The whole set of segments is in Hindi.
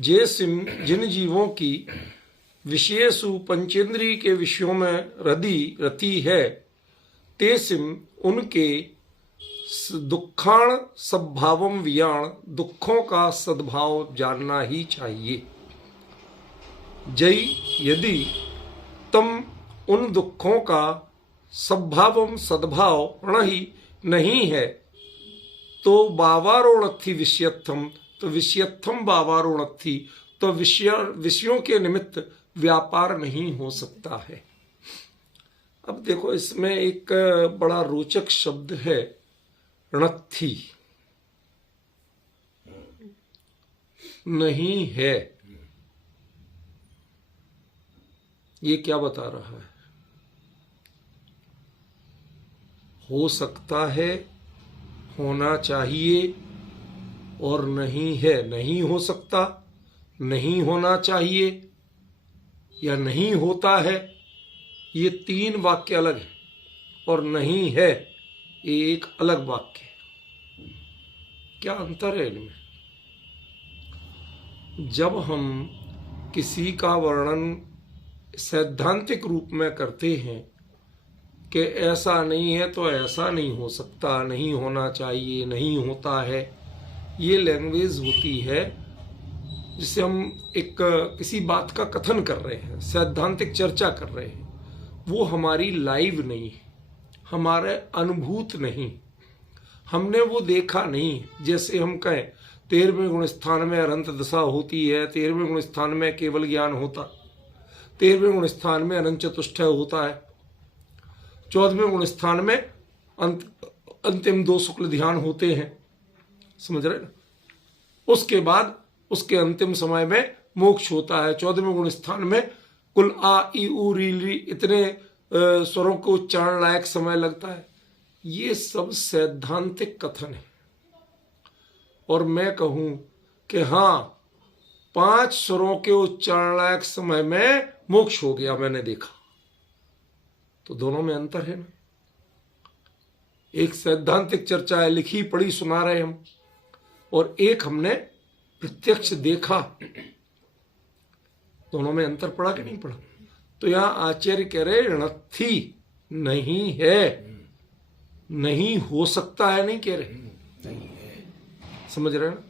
जिन जीवों की विषयेषु पंचेंद्रिय के विषयों में रति है, ते सिम उनके दुखाण सद्भावम वियाण, दुखों का सद्भाव जानना ही चाहिए। जय यदि तम उन दुखों का सद्भावम सद्भाव ही नहीं है, तो बावारोणथी विषयत्थम, तो विषयत्थम बावारोणथी, तो विषयों के निमित्त व्यापार नहीं हो सकता है। अब देखो, इसमें एक बड़ा रोचक शब्द है णत्थी, नहीं है। ये क्या बता रहा है? हो सकता है, होना चाहिए और नहीं है। नहीं हो सकता, नहीं होना चाहिए या नहीं होता है, ये तीन वाक्य अलग है, और नहीं है ये एक अलग वाक्य है। क्या अंतर है इनमें? जब हम किसी का वर्णन सैद्धांतिक रूप में करते हैं कि ऐसा नहीं है तो ऐसा नहीं हो सकता, नहीं होना चाहिए, नहीं होता है, ये लैंग्वेज होती है जिससे हम एक किसी बात का कथन कर रहे हैं, सैद्धांतिक चर्चा कर रहे हैं। वो हमारी लाइव नहीं है, हमारे अनुभूत नहीं, हमने वो देखा नहीं। जैसे हम कहें 13वें गुण स्थान में अनंत दशा होती है, 13वें गुण स्थान में केवल ज्ञान होता, 13वें गुण स्थान में अनंत चतुष्टय होता है, 14वें गुण स्थान में अंतिम 2 शुक्ल ध्यान होते हैं, समझ रहे ना। उसके बाद उसके अंतिम समय में मोक्ष होता है। 14वें गुण स्थान में कुल आ ई उ री ली इतने स्वरों को उच्चारण लायक समय लगता है। ये सब सैद्धांतिक कथन है। और मैं कहूं कि हाँ, 5 स्वरों के उच्चारण लायक समय में मोक्ष हो गया, मैंने देखा, तो दोनों में अंतर है ना। एक सैद्धांतिक चर्चा है, लिखी पढ़ी सुना रहे हम, और एक हमने प्रत्यक्ष देखा। दोनों में अंतर पड़ा कि नहीं पड़ा? तो यहां आचार्य कह रहे णत्थी, नहीं है, नहीं हो सकता है, नहीं कह रहे, नहीं है। समझ रहे ना?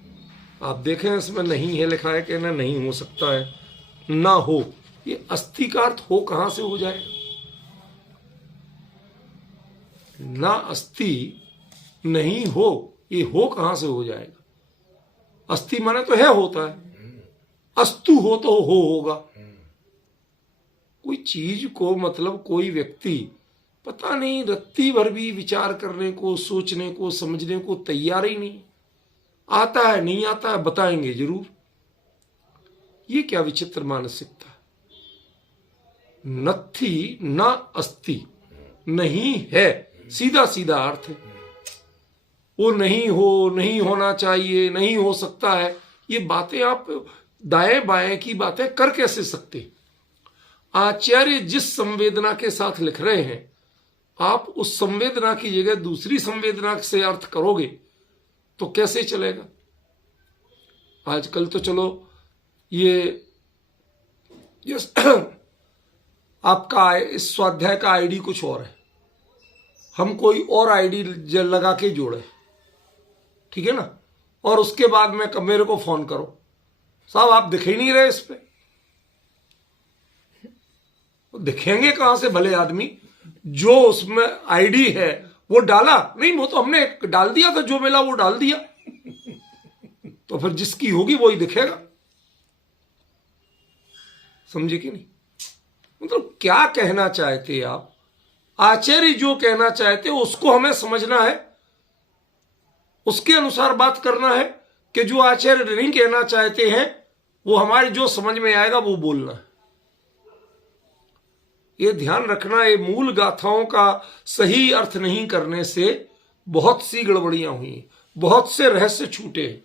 आप देखें इसमें नहीं है लिखा है, कहना नहीं हो सकता है, ना हो। ये अस्थि का अर्थ हो कहां से हो जाएगा? ना अस्थि नहीं हो, ये हो कहां से हो जाएगा? अस्थि माने तो है, होता है, अस्तु हो तो हो होगा। कोई चीज को, मतलब कोई व्यक्ति पता नहीं रत्ती भर भी विचार करने को, सोचने को, समझने को तैयार ही नहीं। आता है, नहीं आता है, बताएंगे जरूर। ये क्या विचित्र मानसिकता। नत्थी ना अस्ति, नहीं है, सीधा सीधा अर्थ है। वो नहीं हो, नहीं होना चाहिए, नहीं हो सकता है, ये बातें आप दाएं बाएं की बातें कर कैसे सकते? आचार्य जिस संवेदना के साथ लिख रहे हैं, आप उस संवेदना की जगह दूसरी संवेदना से अर्थ करोगे तो कैसे चलेगा? आजकल तो चलो ये आपका इस स्वाध्याय का आईडी कुछ और है, हम कोई और आईडी लगा के जोड़े, ठीक है ना, और उसके बाद में मेरे को फोन करो, साहब आप दिख ही नहीं रहे इस पे। दिखेंगे कहां से भले आदमी? जो उसमें आईडी है वो डाला नहीं, वो तो हमने डाल दिया था, जो मिला वो डाल दिया, तो फिर जिसकी होगी वो ही दिखेगा। समझे कि नहीं? मतलब क्या कहना चाहते आप? आचार्य जो कहना चाहते उसको हमें समझना है, उसके अनुसार बात करना है, कि जो आचार्य नहीं कहना चाहते हैं वो हमारे जो समझ में आएगा वो बोलना है। ये ध्यान रखना, ये मूल गाथाओं का सही अर्थ नहीं करने से बहुत सी गड़बड़ियां हुई, बहुत से रहस्य छूटे।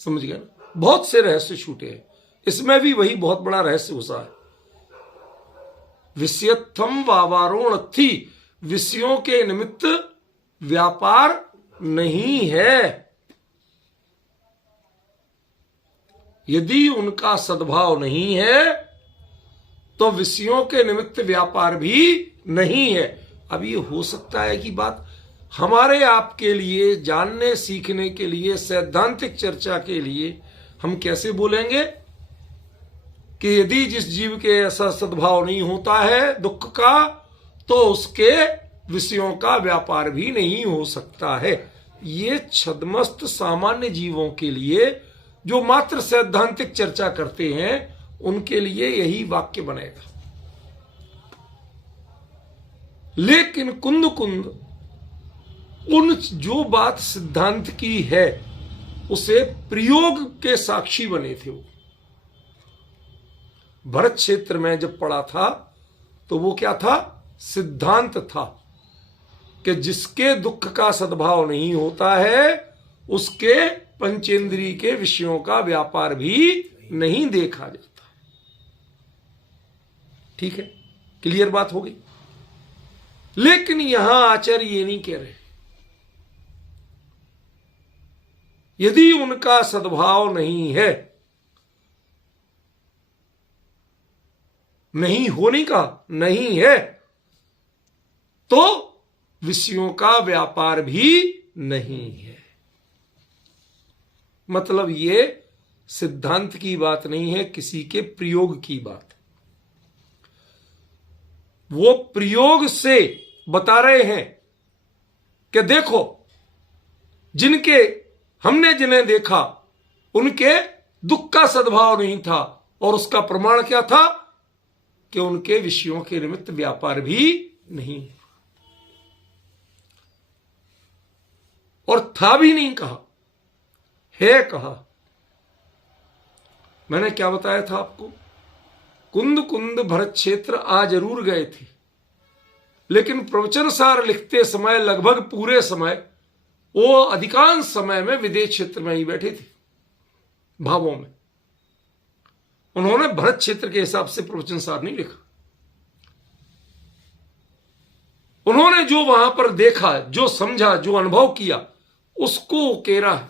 समझ गए ना? बहुत से रहस्य छूटे। इसमें भी वही बहुत बड़ा रहस्य घुसा है। विषयत्थम वावारोणथी, विषयों के निमित्त व्यापार नहीं है। यदि उनका सद्भाव नहीं है तो विषयों के निमित्त व्यापार भी नहीं है। अब ये हो सकता है कि बात हमारे आपके लिए जानने सीखने के लिए, सैद्धांतिक चर्चा के लिए हम कैसे बोलेंगे कि यदि जिस जीव के ऐसा सद्भाव नहीं होता है दुख का, तो उसके विषयों का व्यापार भी नहीं हो सकता है। ये छद्मस्त सामान्य जीवों के लिए, जो मात्र सैद्धांतिक चर्चा करते हैं, उनके लिए यही वाक्य बनेगा। लेकिन कुंद कुंद उन जो बात सिद्धांत की है उसे प्रयोग के साक्षी बने थे। वो भरत क्षेत्र में जब पढ़ा था तो वो क्या था? सिद्धांत था कि जिसके दुख का सद्भाव नहीं होता है उसके पंचेंद्रिय के विषयों का व्यापार भी नहीं देखा जाता। ठीक है, क्लियर बात हो गई। लेकिन यहां आचार्य ये नहीं कह रहे, यदि उनका सद्भाव नहीं है, नहीं होने का नहीं है, तो विषयों का व्यापार भी नहीं है। मतलब ये सिद्धांत की बात नहीं है, किसी के प्रयोग की बात। वो प्रयोग से बता रहे हैं कि देखो, जिनके हमने जिन्हें देखा उनके दुख का सद्भाव नहीं था, और उसका प्रमाण क्या था कि उनके विषयों के निमित्त व्यापार भी नहीं, और था भी नहीं कहा, है कहा। मैंने क्या बताया था आपको? कुंद कुंद भरत क्षेत्र आ जरूर गए थे, लेकिन प्रवचन सार लिखते समय लगभग पूरे समय वो अधिकांश समय में विदेश क्षेत्र में ही बैठे थे, भावों में। उन्होंने भरत क्षेत्र के हिसाब से प्रवचन सार नहीं लिखा। उन्होंने जो वहां पर देखा, जो समझा, जो अनुभव किया, उसको उकेरा है।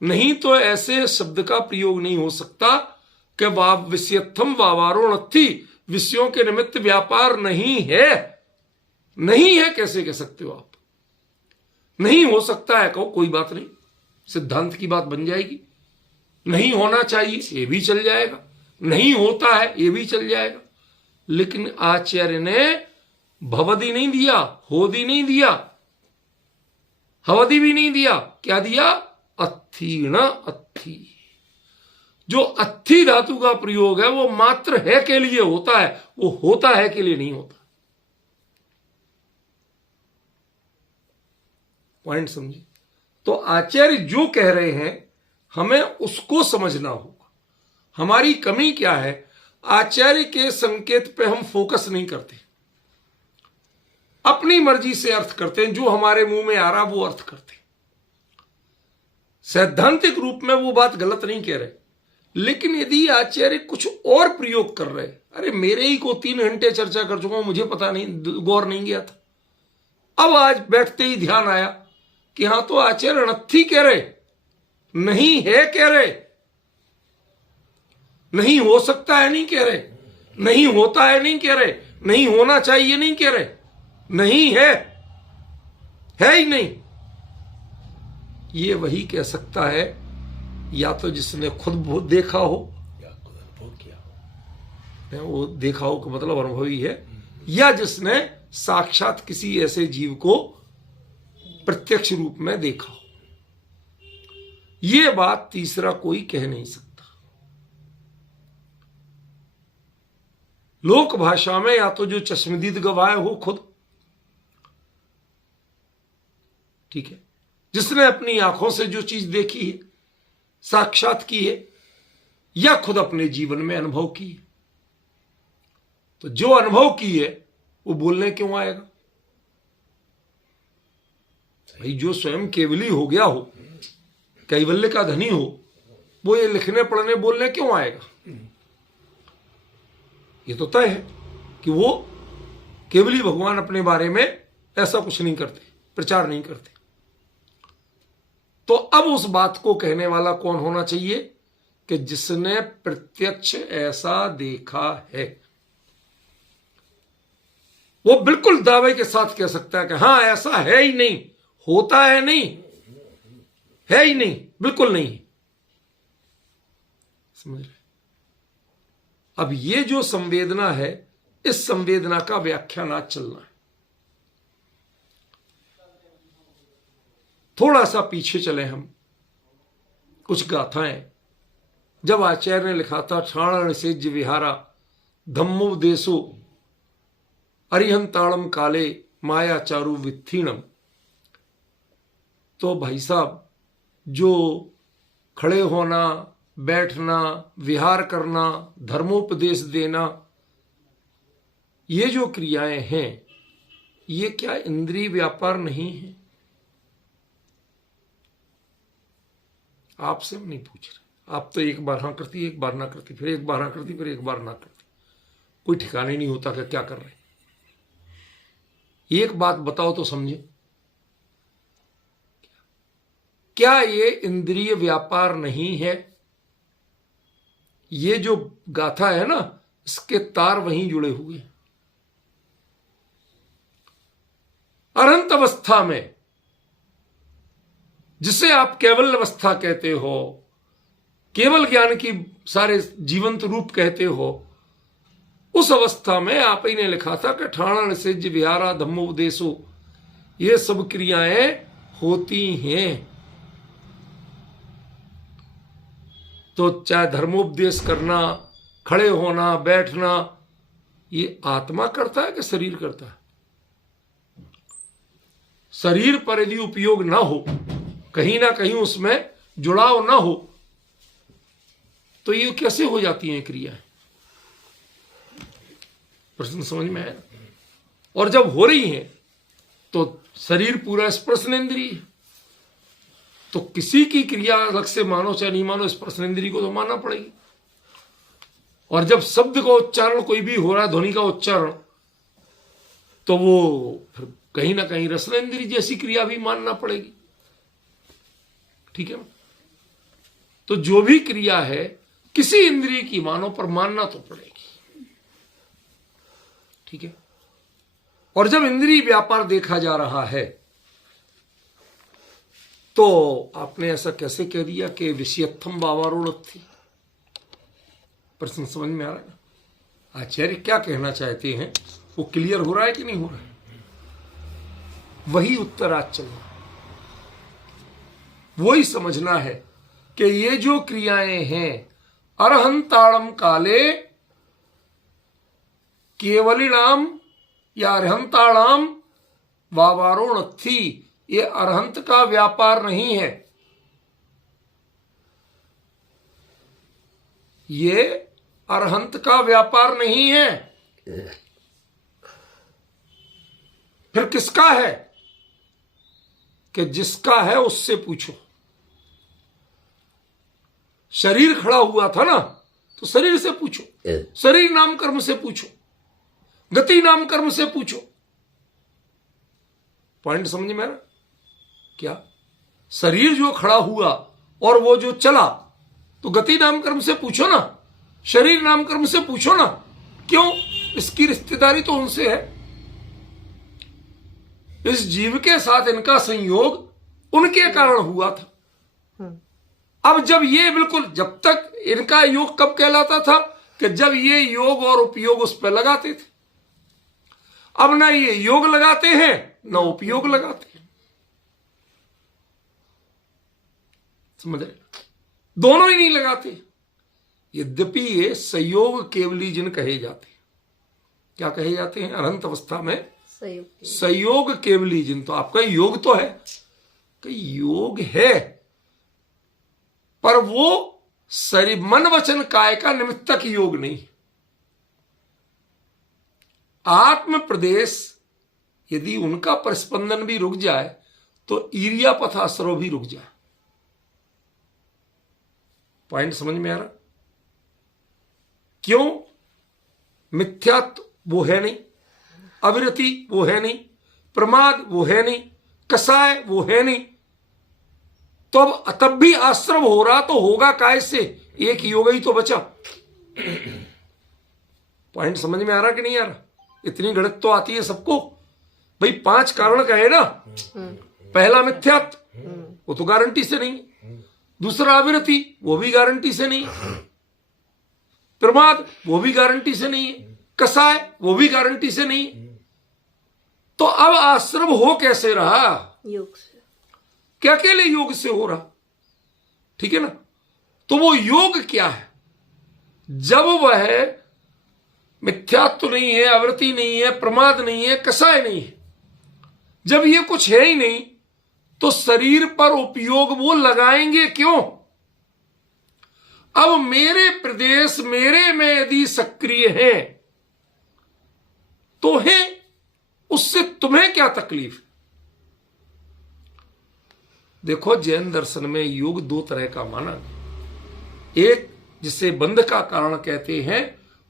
नहीं तो ऐसे शब्द का प्रयोग नहीं हो सकता कि विषयत्थम वावारोणथी, विषयों के निमित्त व्यापार नहीं है। नहीं है कैसे कह सकते हो आप? नहीं हो सकता है, कहो कोई बात नहीं, सिद्धांत की बात बन जाएगी। नहीं होना चाहिए ये भी चल जाएगा, नहीं होता है ये भी चल जाएगा। लेकिन आचार्य ने भवदी नहीं दिया, होदी नहीं दिया, हवदी भी नहीं दिया। क्या दिया? अत्थीण अत्थी। जो अत्थी धातु का प्रयोग है वो मात्र है के लिए होता है, वो होता है के लिए नहीं होता। पॉइंट समझिए? तो आचार्य जो कह रहे हैं हमें उसको समझना होगा। हमारी कमी क्या है? आचार्य के संकेत पे हम फोकस नहीं करते, अपनी मर्जी से अर्थ करते हैं, जो हमारे मुंह में आ रहा वो अर्थ करते हैं। सैद्धांतिक रूप में वो बात गलत नहीं कह रहे, लेकिन यदि आचार्य कुछ और प्रयोग कर रहे, अरे मेरे ही को 3 घंटे चर्चा कर चुका हूं, मुझे पता नहीं, गौर नहीं गया था, अब आज बैठते ही ध्यान आया कि हां तो आचार्य अनर्थी कह रहे, नहीं है कह रहे, नहीं हो सकता है नहीं कह रहे, नहीं होता है नहीं कह रहे, नहीं होना चाहिए नहीं कह रहे, नहीं है ही नहीं। ये वही कह सकता है या तो जिसने खुद देखा हो या खुद अनुभव किया हो, वो देखा हो का मतलब अनुभवी है, या जिसने साक्षात किसी ऐसे जीव को प्रत्यक्ष रूप में देखा हो। ये बात तीसरा कोई कह नहीं सकता। लोक भाषा में या तो जो चश्मदीद गवाह हो खुद, ठीक है, जिसने अपनी आंखों से जो चीज देखी है, साक्षात की है, या खुद अपने जीवन में अनुभव की है। तो जो अनुभव की है वो बोलने क्यों आएगा भाई? जो स्वयं केवली हो गया हो, कैवल्य का धनी हो, वो ये लिखने पढ़ने बोलने क्यों आएगा? ये तो तय है कि वो केवली भगवान अपने बारे में ऐसा कुछ नहीं करते, प्रचार नहीं करते। तो अब उस बात को कहने वाला कौन होना चाहिए? कि जिसने प्रत्यक्ष ऐसा देखा है वो बिल्कुल दावे के साथ कह सकता है कि हाँ ऐसा है ही नहीं, होता है नहीं, है ही नहीं, बिल्कुल नहीं। समझ रहे? अब ये जो संवेदना है, इस संवेदना का व्याख्यान आज चलना है। थोड़ा सा पीछे चले हम, कुछ गाथाएं। जब आचार्य ने लिखा था ठाण सेज विहारा धम्मोपदेशो अरिहंताड़म काले माया चारु वित्थीणम, तो भाई साहब जो खड़े होना, बैठना, विहार करना, धर्मोपदेश देना, ये जो क्रियाएं हैं, ये क्या इंद्रिय व्यापार नहीं है? आपसे हम नहीं पूछ रहे। आप तो एक बार हाँ करती, एक बार ना करती, फिर एक बार हाँ करती, फिर एक बार ना करती, कोई ठिकाने नहीं होता कि क्या कर रहे हैं। एक बात बताओ तो समझे, क्या ये इंद्रिय व्यापार नहीं है? ये जो गाथा है ना, इसके तार वहीं जुड़े हुए हैं। अनंत अवस्था में, जिसे आप केवल अवस्था कहते हो, केवल ज्ञान की सारे जीवंत रूप कहते हो, उस अवस्था में आप ही ने लिखा था कि ठाणन सेज विहारा धम्मोपदेशो, ये सब क्रियाएं होती हैं। तो चाहे धर्मोपदेश करना, खड़े होना, बैठना, ये आत्मा करता है कि शरीर करता है? शरीर पर यदि उपयोग ना हो, कहीं ना कहीं उसमें जुड़ाव ना हो, तो ये कैसे हो जाती हैं क्रियाएं? प्रश्न समझ में आया? और जब हो रही हैं तो शरीर पूरा स्पर्शनेन्द्रिय है, तो किसी की क्रिया अलग से मानो चाहे नहीं मानो, स्पर्शनेन्द्रिय को तो मानना पड़ेगी। और जब शब्द का उच्चारण कोई भी हो रहा है, ध्वनि का उच्चारण, तो वो फिर कहीं ना कहीं रसनेन्द्रिय जैसी क्रिया भी मानना पड़ेगी। ठीक है ना? तो जो भी क्रिया है किसी इंद्रिय की मानो, पर मानना तो पड़ेगी। ठीक है? और जब इंद्रिय व्यापार देखा जा रहा है, तो आपने ऐसा कैसे कह दिया कि विषयत्थम वावारोणत थी? प्रश्न समझ में आ रहा है ना? आचार्य क्या कहना चाहते हैं वो क्लियर हो रहा है कि नहीं हो रहा है? वही उत्तर आज चलना, वही समझना है कि ये जो क्रियाएं हैं, अरहंताड़म काले केवलिनाम या अरहंताणाम वावारोणथी, ये अरहंत का व्यापार नहीं है, ये अरहंत का व्यापार नहीं है। फिर किसका है? कि जिसका है उससे पूछो। शरीर खड़ा हुआ था ना, तो शरीर से पूछो, शरीर नाम कर्म से पूछो, गति नाम कर्म से पूछो। पॉइंट समझ में आ रहा? क्या शरीर जो खड़ा हुआ और वो जो चला, तो गति नाम कर्म से पूछो ना, शरीर नाम कर्म से पूछो ना। क्यों? इसकी रिश्तेदारी तो उनसे है। इस जीव के साथ इनका संयोग उनके कारण हुआ था। अब जब ये बिल्कुल, जब तक इनका योग कब कहलाता था? कि जब ये योग और उपयोग उस पर लगाते थे। अब ना ये योग लगाते हैं ना उपयोग लगाते हैं। समझ रहे? दोनों ही नहीं लगाते। यद्यपि ये संयोग केवली जिन कहे जाते हैं। क्या कहे जाते हैं? अनंत अवस्था में संयोग केवली जिन। तो आपका योग तो है कि योग है, पर वो शरीर मन वचन काय का निमित्तक योग नहीं। आत्म प्रदेश यदि उनका परिस्पंदन भी रुक जाए तो ईर्या पथासरो भी रुक जाए। पॉइंट समझ में आ रहा? क्यों? मिथ्यात्व वो है नहीं, अविरति वो है नहीं, प्रमाद वो है नहीं, कसाय वो है नहीं। तो अब तब भी आश्रम हो रहा तो होगा काय से? एक योग ही तो बचा। पॉइंट समझ में आ रहा कि नहीं आ रहा? इतनी गणित तो आती है सबको भाई। 5 कारण कहे ना, पहला मिथ्यात्व, वो तो गारंटी से नहीं। दूसरा अविरति, वो भी गारंटी से नहीं। प्रमाद, वो भी गारंटी से नहीं। कसाय, वो भी गारंटी से नहीं। तो अब आश्रम हो कैसे रहा? योग से। क्या अकेले योग से हो रहा? ठीक है ना? तो वो योग क्या है? जब वह मिथ्यात्व नहीं है, आवृत्ति नहीं है, प्रमाद नहीं है, कसाय नहीं है, जब ये कुछ है ही नहीं, तो शरीर पर उपयोग वो लगाएंगे क्यों? अब मेरे प्रदेश मेरे में यदि सक्रिय है तो है, उससे तुम्हें क्या तकलीफ? देखो, जैन दर्शन में योग 2 तरह का माना गया। एक जिसे बंध का कारण कहते हैं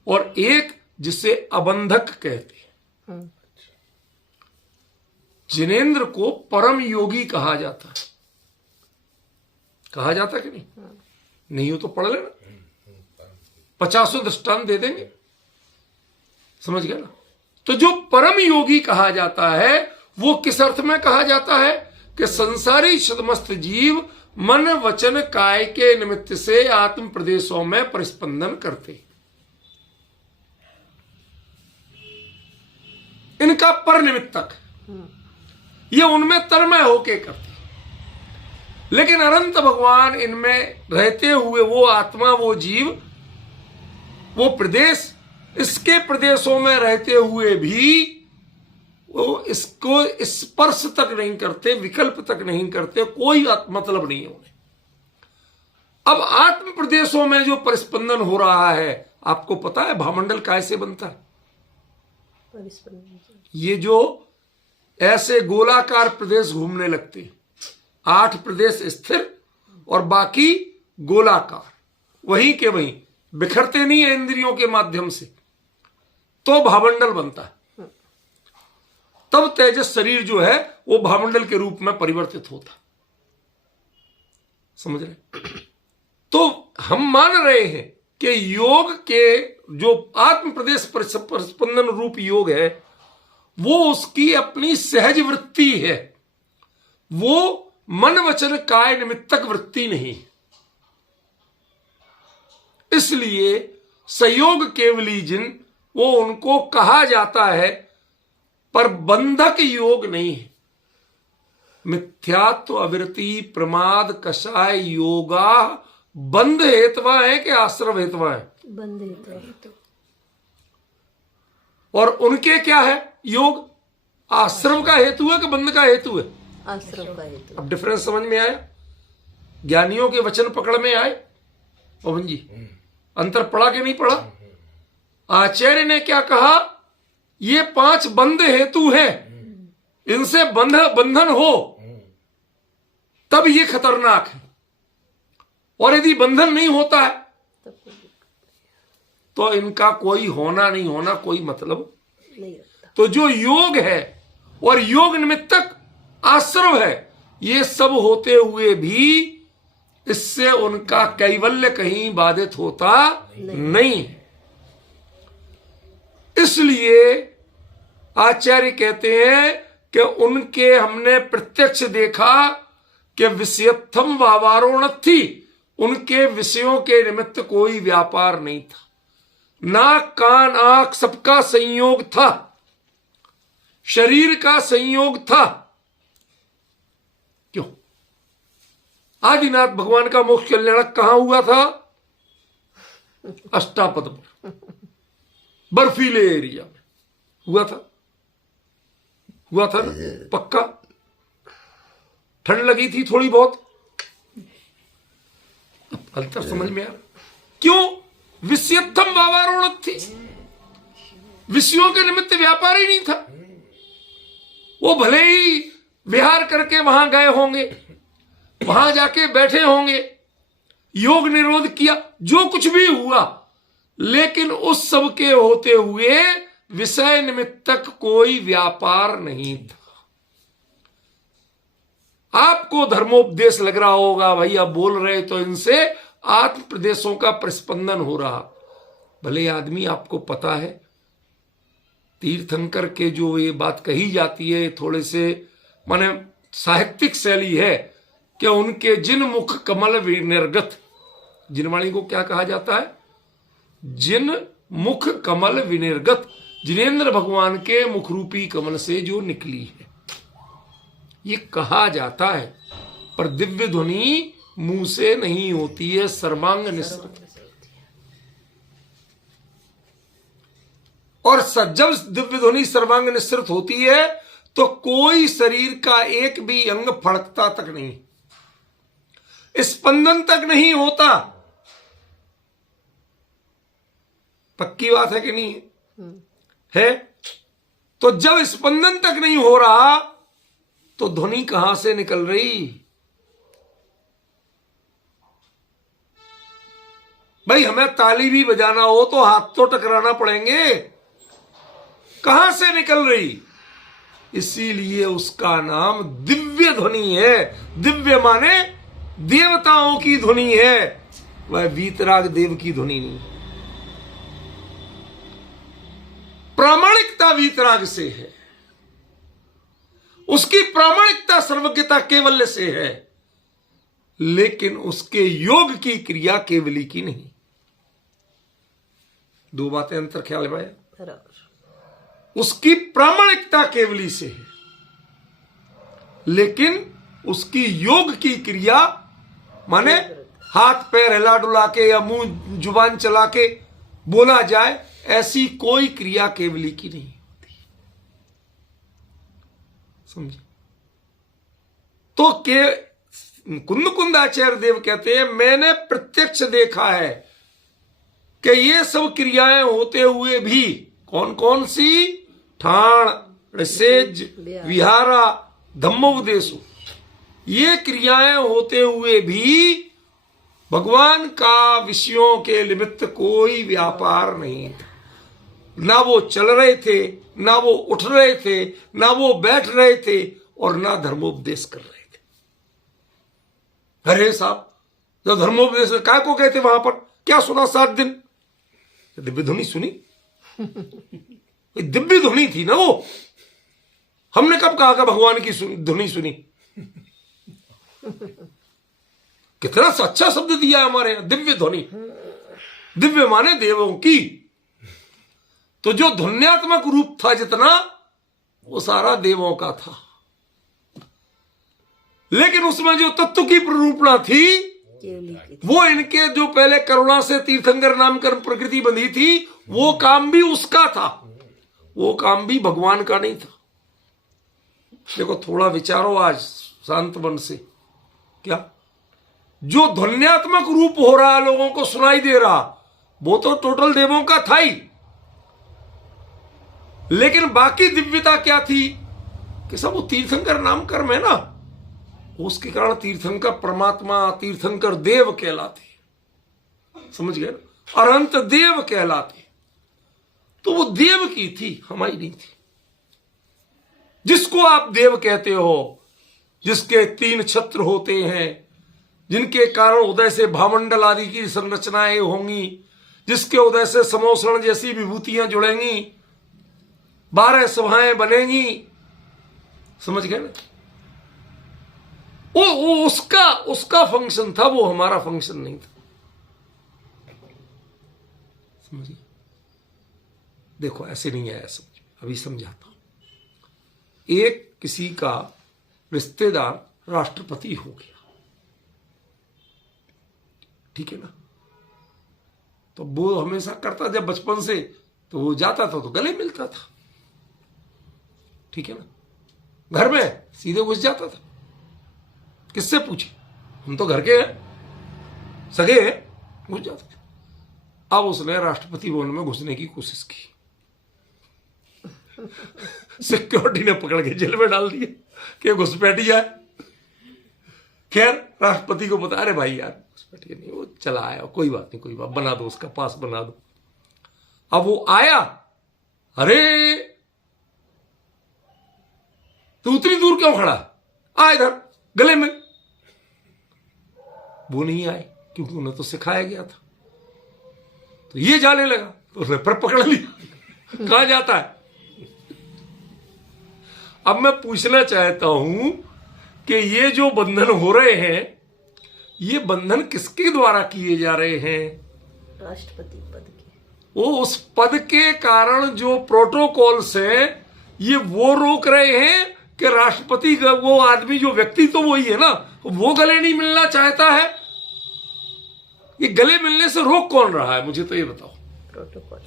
और एक जिसे अबंधक कहते हैं। जिनेंद्र को परम योगी कहा जाता है। कहा जाता कि नहीं? नहीं हो तो पढ़ लेना, 50 दृष्टांत दे देंगे, समझ गया ना? तो जो परम योगी कहा जाता है वो किस अर्थ में कहा जाता है कि संसारी सदमस्त जीव मन वचन काय के निमित्त से आत्म प्रदेशों में परिस्पंदन करते, इनका पर निमित्तक, ये उनमें तन्मय होके करते। लेकिन अनंत भगवान इनमें रहते हुए वो आत्मा, वो जीव, वो प्रदेश, इसके प्रदेशों में रहते हुए भी वो इसको स्पर्श तक नहीं करते, विकल्प तक नहीं करते, कोई मतलब नहीं है उन्हें। अब आत्म प्रदेशों में जो परिस्पंदन हो रहा है, आपको पता है भामंडल कैसे बनता है? ये जो ऐसे गोलाकार प्रदेश घूमने लगते, 8 प्रदेश स्थिर और बाकी गोलाकार, वहीं के वहीं बिखरते नहीं है इंद्रियों के माध्यम से, तो भामंडल बनता है। तब तेजस शरीर जो है वो भामंडल के रूप में परिवर्तित होता। समझ रहे? तो हम मान रहे हैं कि योग के जो आत्म प्रदेश परिस्पंदन रूप योग है वो उसकी अपनी सहज वृत्ति है, वो मन वचन काय निमित्तक वृत्ति नहीं। इसलिए संयोग केवली जिन, वो उनको कहा जाता है, पर बंधक योग नहीं है। मिथ्यात्व, अविरति, प्रमाद, कषाय, योगा बंध हेतवा है कि आश्रम हेतवा है? बंध हेतु। और उनके क्या है? योग आश्रम का हेतु है कि बंध का हेतु है? आश्रम का हेतु। अब डिफरेंस समझ में आया? ज्ञानियों के वचन पकड़ में आए? पवन जी, अंतर पड़ा कि नहीं पड़ा? आचार्य ने क्या कहा? ये 5 बंध हेतु है, इनसे बंधन हो तब ये खतरनाक है, और यदि बंधन नहीं होता है तो इनका कोई होना नहीं होना कोई मतलब नहीं रखता। तो जो योग है और योग निमित्तक आश्रम है, ये सब होते हुए भी इससे उनका कैवल्य कहीं बाधित होता नहीं है। इसलिए आचार्य कहते हैं कि उनके हमने प्रत्यक्ष देखा कि विषयत्थम वावारोणथी, उनके विषयों के निमित्त कोई व्यापार नहीं था, नाक कान आंख सबका संयोग था, शरीर का संयोग था। क्यों? आदिनाथ भगवान का मोक्ष कल्याणक कहां हुआ था? अष्टापद पर, बर्फीले एरिया में हुआ था ना? पक्का ठंड लगी थी थोड़ी बहुत। अंतर समझ में आ? क्यों? विषयत्थम वावारोणत थी, विषयों के निमित्त व्यापार ही नहीं था। वो भले ही विहार करके वहां गए होंगे, वहां जाके बैठे होंगे, योग निरोध किया, जो कुछ भी हुआ, लेकिन उस सब के होते हुए विषय निमित्तक कोई व्यापार नहीं था। आपको धर्मोपदेश लग रहा होगा, भाई अब बोल रहे तो इनसे आत्म प्रदेशों का प्रस्पंदन हो रहा। भले आदमी, आपको पता है तीर्थंकर के जो ये बात कही जाती है, थोड़े से माने साहित्यिक शैली है कि उनके जिन मुख कमल विनिर्गत, जिनवाणी को क्या कहा जाता है? जिन मुख कमल विनिर्गत, जिनेन्द्र भगवान के मुखरूपी कमल से जो निकली है, ये कहा जाता है। पर दिव्य ध्वनि मुंह से नहीं होती है, सर्वांग निसृत। और जब दिव्य ध्वनि सर्वांग निसृत होती है तो कोई शरीर का एक भी अंग फड़कता तक नहीं, स्पंदन तक नहीं होता। पक्की बात है कि नहीं है? तो जब स्पंदन तक नहीं हो रहा तो ध्वनि कहां से निकल रही? भाई हमें ताली भी बजाना हो तो हाथ तो टकराना पड़ेंगे, कहां से निकल रही? इसीलिए उसका नाम दिव्य ध्वनि है। दिव्य माने देवताओं की ध्वनि है, वह वीतराग देव की ध्वनि नहीं। प्रामाणिकता वीतराग से है, उसकी प्रामाणिकता सर्वज्ञता केवल्य से है, लेकिन उसके योग की क्रिया केवली की नहीं। दो बातें अंतर ख्याल में आया? उसकी प्रामाणिकता केवली से है, लेकिन उसकी योग की क्रिया माने हाथ पैर हिला डुला के या मुंह जुबान चला के बोला जाए, ऐसी कोई क्रिया केवली की नहीं होती। समझे? तो कुंद आचार्य देव कहते हैं, मैंने प्रत्यक्ष देखा है कि ये सब क्रियाएं होते हुए भी, कौन कौन सी? ठाण, ऋषेज, विहारा, धम्मोपदेशु, ये क्रियाएं होते हुए भी भगवान का विषयों के निमित्त कोई व्यापार नहीं था। ना वो चल रहे थे, ना वो उठ रहे थे, ना वो बैठ रहे थे, और ना धर्मोपदेश कर रहे थे। अरे साहब, जब धर्मोपदेश काय को कहते वहां पर क्या सुना? 7 दिन दिव्य ध्वनि सुनी। दिव्य ध्वनि थी ना वो। हमने कब कहा कि भगवान की ध्वनि सुनी? कितना अच्छा शब्द दिया है हमारे यहां, दिव्य ध्वनि। दिव्य माने देवों की। तो जो ध्वन्यात्मक रूप था जितना, वो सारा देवों का था, लेकिन उसमें जो तत्व की प्ररूपणा थी वो इनके जो पहले करुणा से तीर्थंकर नामकरण प्रकृति बंधी थी, वो काम भी उसका था, वो काम भी भगवान का नहीं था। देखो थोड़ा विचारो आज शांत मन से, क्या जो ध्वन्यात्मक रूप हो रहा है, लोगों को सुनाई दे रहा, वो तो टोटल देवों का था ही, लेकिन बाकी दिव्यता क्या थी कि सब वो तीर्थंकर नामकर्म है ना, उसके कारण तीर्थंकर परमात्मा, तीर्थंकर देव कहलाते, समझ गए ना? अनंत देव कहलाते। तो वो देव की थी, हमारी नहीं थी। जिसको आप देव कहते हो, जिसके 3 छत्र होते हैं, जिनके कारण उदय से भामंडल आदि की संरचनाएं होंगी, जिसके उदय से समोसरण जैसी विभूतियां जुड़ेंगी, 12 सभाएं बनेंगी, समझ गए ना? वो उसका फंक्शन था, वो हमारा फंक्शन नहीं था। समझिए? देखो ऐसे नहीं आया समझ, अभी समझाता हूं। एक किसी का रिश्तेदार राष्ट्रपति हो गया, ठीक है ना? तो वो हमेशा करता, जब बचपन से तो वो जाता था तो गले मिलता था, ठीक है ना? घर में सीधे घुस जाता था, किससे पूछे, हम तो घर के हैं, सगे हैं, घुस जाता था। अब उसने राष्ट्रपति भवन में घुसने की कोशिश की, सिक्योरिटी ने पकड़ के जेल में डाल दिया कि घुसपैठिया है। खैर राष्ट्रपति को बता रहे, भाई यार घुसपैठिया नहीं, वो चला आया, कोई बात नहीं, कोई बात, बना दो उसका पास बना दो। अब वो आया, अरे तू उतनी दूर क्यों खड़ा, आ इधर, गले मिल, वो नहीं आए क्योंकि उन्हें तो सिखाया गया था। तो ये जाने लगा तो उसने फिर पकड़ लिया, कहां जाता है। अब मैं पूछना चाहता हूं कि ये जो बंधन हो रहे हैं, ये बंधन किसके द्वारा किए जा रहे हैं? राष्ट्रपति पद के। वो उस पद के कारण जो प्रोटोकॉल्स हैं, ये वो रोक रहे हैं कि राष्ट्रपति का वो आदमी, जो व्यक्ति तो वही है ना, वो गले नहीं मिलना चाहता है। ये गले मिलने से रोक कौन रहा है, मुझे तो ये बताओ। प्रोटोकॉल।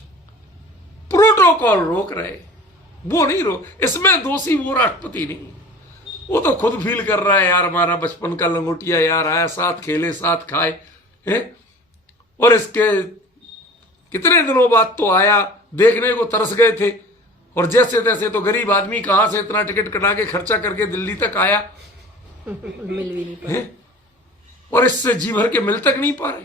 प्रोटोकॉल रोक रहे, वो नहीं रोक। इसमें दोषी वो राष्ट्रपति नहीं, वो तो खुद फील कर रहा है, यार हमारा बचपन का लंगोटिया यार आया, साथ खेले साथ खाए हैं, और इसके कितने दिनों बाद तो आया, देखने को तरस गए थे, और जैसे तैसे तो गरीब आदमी कहां से इतना टिकट कटा के खर्चा करके दिल्ली तक आया, मिल भी नहीं पाए। और इससे जी भर के मिल तक नहीं पा रहे।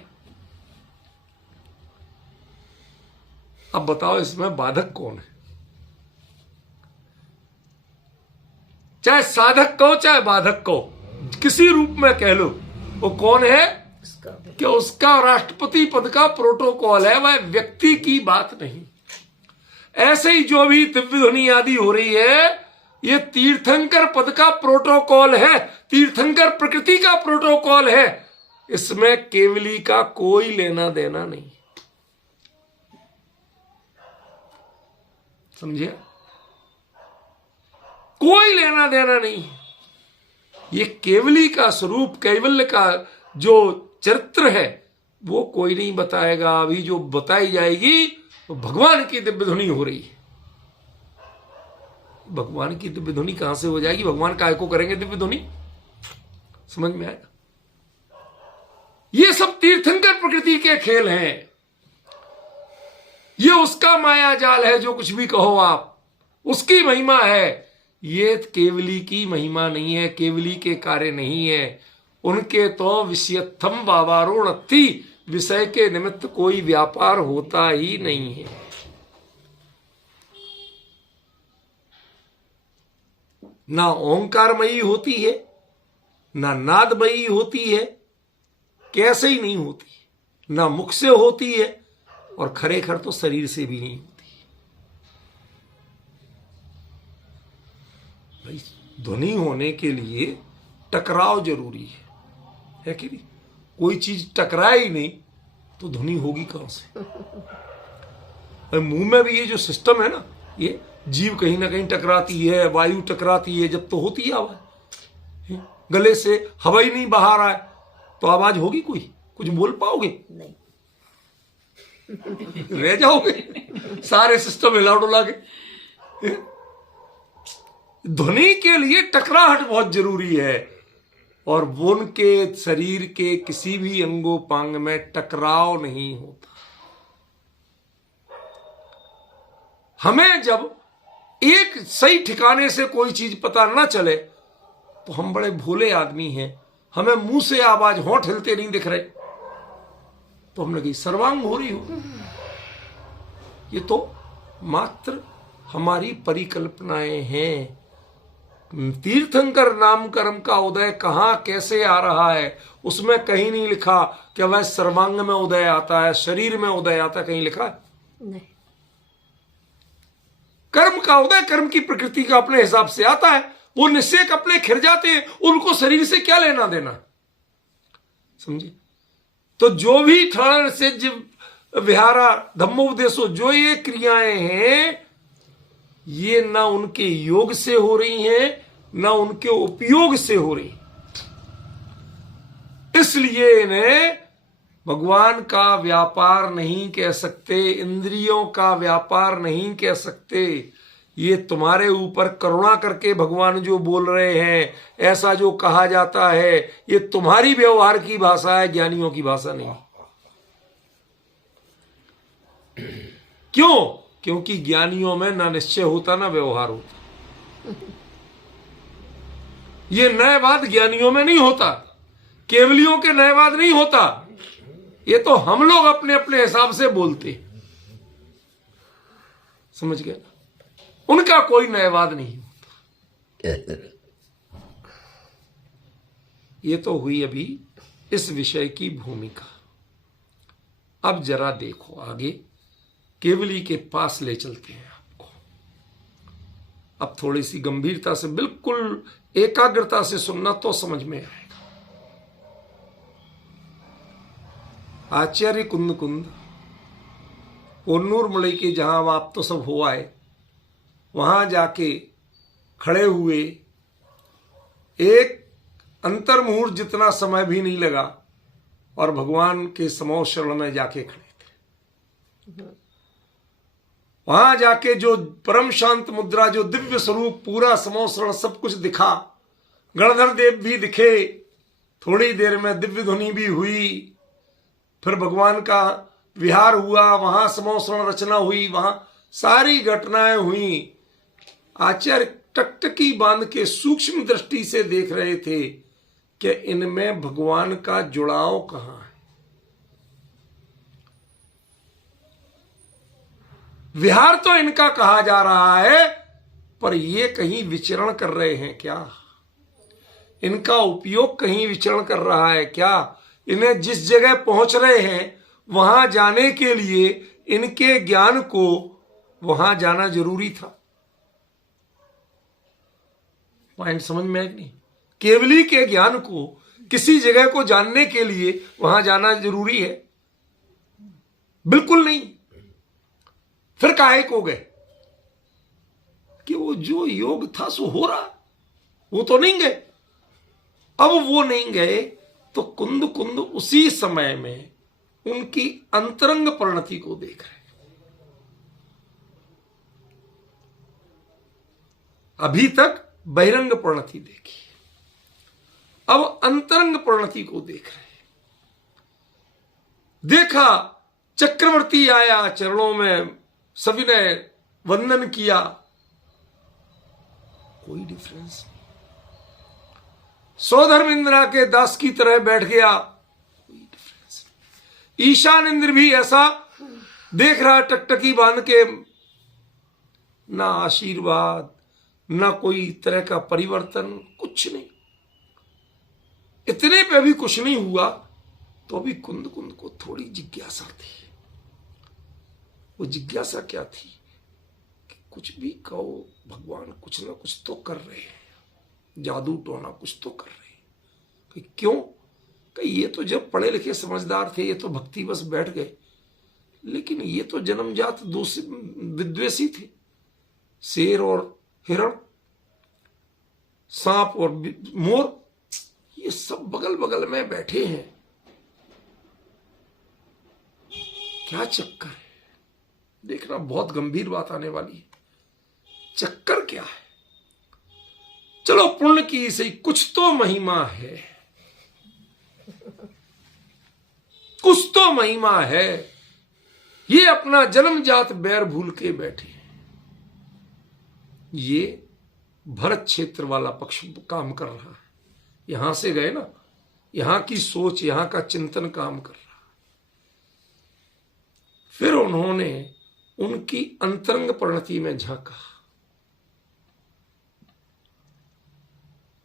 अब बताओ इसमें बाधक कौन है? चाहे साधक कहो चाहे बाधक कहो, किसी रूप में कह लो, वो कौन है? उसका कि उसका राष्ट्रपति पद का प्रोटोकॉल है, वह व्यक्ति की बात नहीं। ऐसे ही जो भी दिव्य ध्वनि आदि हो रही है, ये तीर्थंकर पद का प्रोटोकॉल है, तीर्थंकर प्रकृति का प्रोटोकॉल है। इसमें केवली का कोई लेना देना नहीं, समझे? कोई लेना देना नहीं। ये केवली का स्वरूप, कैवल्य का जो चरित्र है, वो कोई नहीं बताएगा। अभी जो बताई जाएगी तो भगवान की दिव्य ध्वनि हो रही है। भगवान की दिव्य ध्वनि कहां से हो जाएगी? भगवान काय को करेंगे दिव्य ध्वनि? समझ में आएगा? ये सब तीर्थंकर प्रकृति के खेल हैं। ये उसका माया जाल है, जो कुछ भी कहो आप, उसकी महिमा है। ये केवली की महिमा नहीं है, केवली के कार्य नहीं है। उनके तो विषयत्थम वावारोणत्थि, विषय के निमित्त कोई व्यापार होता ही नहीं है। ना ओंकारमयी होती है, ना नादमयी होती है, कैसे ही नहीं होती, ना मुख से होती है, और खरेखर तो शरीर से भी नहीं होती। भाई ध्वनि होने के लिए टकराव जरूरी है कि नहीं? कोई चीज टकराए ही नहीं तो ध्वनि होगी कहां से? अरे मुंह में भी ये जो सिस्टम है ना, ये जीव कहीं ना कहीं टकराती है, वायु टकराती है, जब तो होती है आवाज। गले से हवा ही नहीं बाहर आए तो आवाज होगी? कोई कुछ बोल पाओगे? नहीं। रह जाओगे सारे सिस्टम हिला डुला के। ध्वनि के लिए टकराहट बहुत जरूरी है, और उनके शरीर के किसी भी अंगोपांग में टकराव नहीं होता। हमें जब एक सही ठिकाने से कोई चीज पता ना चले तो हम बड़े भोले आदमी हैं, हमें मुंह से आवाज, होंठ हिलते नहीं दिख रहे, तो हमने कही सर्वांग हो रही हो। ये तो मात्र हमारी परिकल्पनाएं हैं। तीर्थंकर नाम कर्म का उदय कहां कैसे आ रहा है, उसमें कहीं नहीं लिखा कि वह सर्वांग में उदय आता है, शरीर में उदय आता है, कहीं लिखा है? नहीं। कर्म का उदय कर्म की प्रकृति का अपने हिसाब से आता है। वो निश्चय अपने खिर जाते हैं, उनको शरीर से क्या लेना देना, समझे? तो जो भी ठाण से जीव विहारा धम्मोपदेशो, जो ये क्रियाएं हैं, ये ना उनके योग से हो रही हैं, ना उनके उपयोग से हो रही। इसलिए इन्हें भगवान का व्यापार नहीं कह सकते, इंद्रियों का व्यापार नहीं कह सकते। ये तुम्हारे ऊपर करुणा करके भगवान जो बोल रहे हैं, ऐसा जो कहा जाता है, ये तुम्हारी व्यवहार की भाषा है, ज्ञानियों की भाषा नहीं। क्यों? क्योंकि ज्ञानियों में ना निश्चय होता ना व्यवहार होता। ये न्यायवाद ज्ञानियों में नहीं होता, केवलियों के न्यायवाद नहीं होता। ये तो हम लोग अपने अपने हिसाब से बोलते, समझ गए? उनका कोई न्यायवाद नहीं होता। ये तो हुई अभी इस विषय की भूमिका। अब जरा देखो आगे, केवली के पास ले चलते हैं आपको। अब थोड़ी सी गंभीरता से, बिल्कुल एकाग्रता से सुनना तो समझ में आएगा। आचार्य कुंद कुंद पोन्नूर मलई के जहां आप तो सब हो आए, वहां जाके खड़े हुए, एक अंतर मुहूर्त जितना समय भी नहीं लगा और भगवान के समोह शरण में जाके खड़े थे। वहां जाके जो परम शांत मुद्रा, जो दिव्य स्वरूप, पूरा समोह शरण सब कुछ दिखा। गणधर देव भी दिखे, थोड़ी देर में दिव्य ध्वनि भी हुई, फिर भगवान का विहार हुआ, वहां समोह शरण रचना हुई, वहां सारी घटनाएं हुई। आचार्य टकटकी बांध के सूक्ष्म दृष्टि से देख रहे थे कि इनमें भगवान का जुड़ाव कहां है। विहार तो इनका कहा जा रहा है, पर ये कहीं विचरण कर रहे हैं क्या? इनका उपयोग कहीं विचरण कर रहा है क्या? इन्हें जिस जगह पहुंच रहे हैं वहां जाने के लिए इनके ज्ञान को वहां जाना जरूरी था। पॉइंट समझ में आया नहीं? केवली के ज्ञान को, किसी जगह को जानने के लिए वहां जाना जरूरी है? बिल्कुल नहीं। फिर काहे को गए कि वो जो योग था सो हो रहा, वो तो नहीं गए। अब वो नहीं गए तो कुंद कुंद उसी समय में उनकी अंतरंग परिणति को देख रहे। अभी तक बहिरंग परिणति देखी, अब अंतरंग परिणति को देख रहे। देखा चक्रवर्ती आया, चरणों में सभी ने वंदन किया, कोई डिफरेंस नहीं। सौधर्म इंद्रा के दास की तरह बैठ गया, कोई डिफरेंस नहीं। ईशान इंद्र भी ऐसा देख रहा, टकटकी बांध के, ना आशीर्वाद, ना कोई तरह का परिवर्तन, कुछ नहीं। इतने पे भी कुछ नहीं हुआ तो अभी कुंद कुंद को थोड़ी जिज्ञासा थी। वो जिज्ञासा क्या थी कि कुछ भी कहो, भगवान कुछ ना कुछ तो कर रहे हैं, जादू टोना कुछ तो कर रहे हैं। कि क्यों? कि ये तो जब पढ़े लिखे समझदार थे, ये तो भक्ति बस बैठ गए, लेकिन ये तो जन्मजात विद्वेषी थे। शेर और हिरण, सांप और मोर, ये सब बगल बगल में बैठे हैं। क्या चक्कर है? देखना, बहुत गंभीर बात आने वाली है। चक्कर क्या है? चलो पुण्य की सही कुछ तो महिमा है, कुछ तो महिमा है। ये अपना जन्मजात बैर भूल के बैठे हैं। ये भरत क्षेत्र वाला पक्ष काम कर रहा है। यहां से गए ना, यहां की सोच, यहां का चिंतन काम कर रहा है। फिर उन्होंने उनकी अंतरंग परिणति में झांका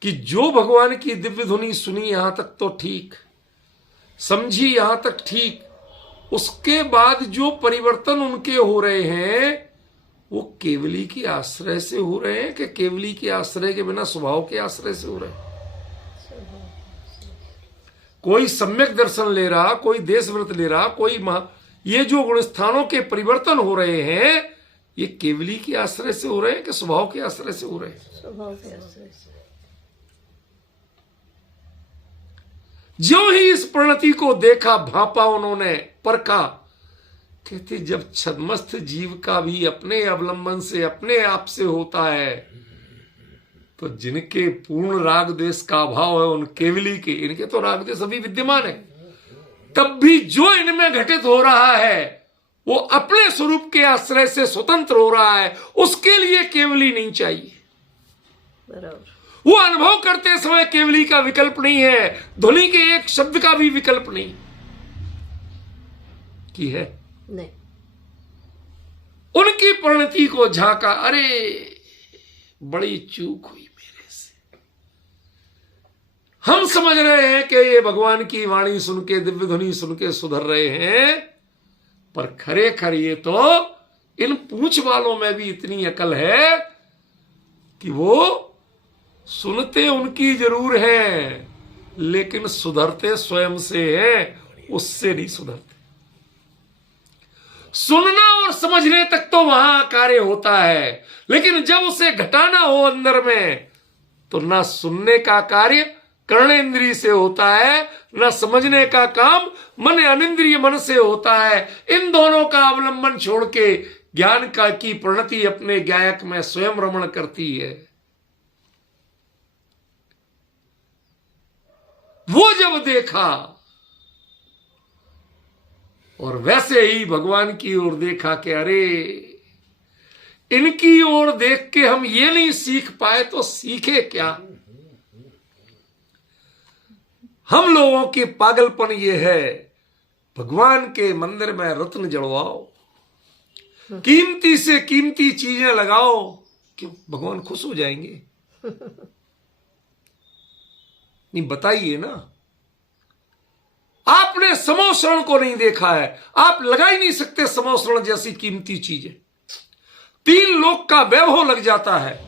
कि जो भगवान की दिव्य ध्वनि सुनी यहां तक तो ठीक, समझी यहां तक ठीक, उसके बाद जो परिवर्तन उनके हो रहे हैं वो केवली के आश्रय से हो रहे हैं कि केवली के आश्रय के बिना स्वभाव के आश्रय से हो रहे हैं? कोई सम्यक दर्शन ले रहा, कोई देश व्रत ले रहा, कोई ये जो गुणस्थानों के परिवर्तन हो रहे हैं ये केवली के आश्रय से हो रहे हैं कि स्वभाव के आश्रय से हो रहे हैं? स्वभाव के आश्रय से। ज्यों ही इस परिणति को देखा, भापा, उन्होंने परखा, कहते जब छद्मस्थ जीव का भी अपने अवलंबन से, अपने आप से होता है, तो जिनके पूर्ण राग द्वेष का अभाव है उन केवली के, इनके तो राग द्वेष अभी विद्यमान है, तब भी जो इनमें घटित हो रहा है वो अपने स्वरूप के आश्रय से स्वतंत्र हो रहा है। उसके लिए केवली नहीं चाहिए। बराबर। वो अनुभव करते समय केवली का विकल्प नहीं है, ध्वनि के एक शब्द का भी विकल्प नहीं की है। नहीं। उनकी परिणति को झांका, अरे बड़ी चूक हुई मेरे से। हम समझ रहे हैं कि ये भगवान की वाणी सुन के, दिव्य ध्वनि सुन के सुधर रहे हैं, पर खरे खर ये तो इन पूंछ वालों में भी इतनी अकल है कि वो सुनते उनकी जरूर है, लेकिन सुधरते स्वयं से हैं, उससे नहीं सुधरते। सुनना और समझने तक तो वहां कार्य होता है, लेकिन जब उसे घटाना हो अंदर में, तो ना सुनने का कार्य कर्णेंद्रिय से होता है, ना समझने का काम मन अनिंद्रिय मन से होता है। इन दोनों का अवलंबन छोड़ के ज्ञान का की प्रणति अपने गायक में स्वयं रमण करती है। वो जब देखा और वैसे ही भगवान की ओर देखा कि अरे इनकी ओर देख के हम ये नहीं सीख पाए तो सीखे क्या। हम लोगों की पागलपन ये है, भगवान के मंदिर में रत्न जड़वाओ, कीमती से कीमती चीजें लगाओ, क्यों भगवान खुश हो जाएंगे? नहीं, बताइए ना। आपने समोसरण को नहीं देखा है, आप लगा ही नहीं सकते समोसरण जैसी कीमती चीजें, 3 लोक का वैभव लग जाता है,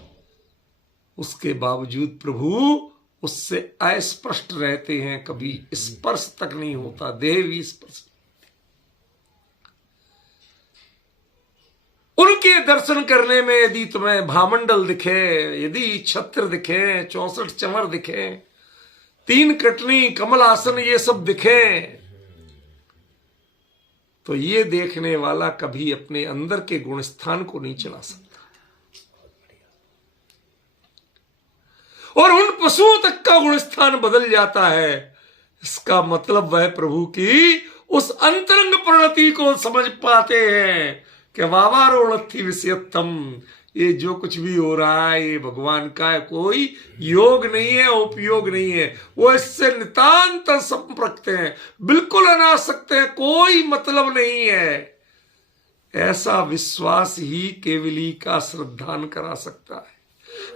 उसके बावजूद प्रभु उससे अस्पष्ट रहते हैं, कभी स्पर्श तक नहीं होता, देह भी स्पर्श। उनके दर्शन करने में यदि तुम्हें भामंडल दिखे, यदि छत्र दिखे, 64 चमर दिखे, 3 कटनी, कमल आसन, ये सब दिखे, तो ये देखने वाला कभी अपने अंदर के गुण स्थान को नहीं चला सकता। और उन पशुओं तक का गुण स्थान बदल जाता है। इसका मतलब वह प्रभु की उस अंतरंग प्रणति को समझ पाते हैं कि वावारोणथी विषयत्तम, ये जो कुछ भी हो रहा है ये भगवान का है, कोई योग नहीं है, उपयोग नहीं है। वो इससे नितांत संपर्क हैं, बिल्कुल अनासक्त हैं, कोई मतलब नहीं है। ऐसा विश्वास ही केवली का श्रद्धान करा सकता है।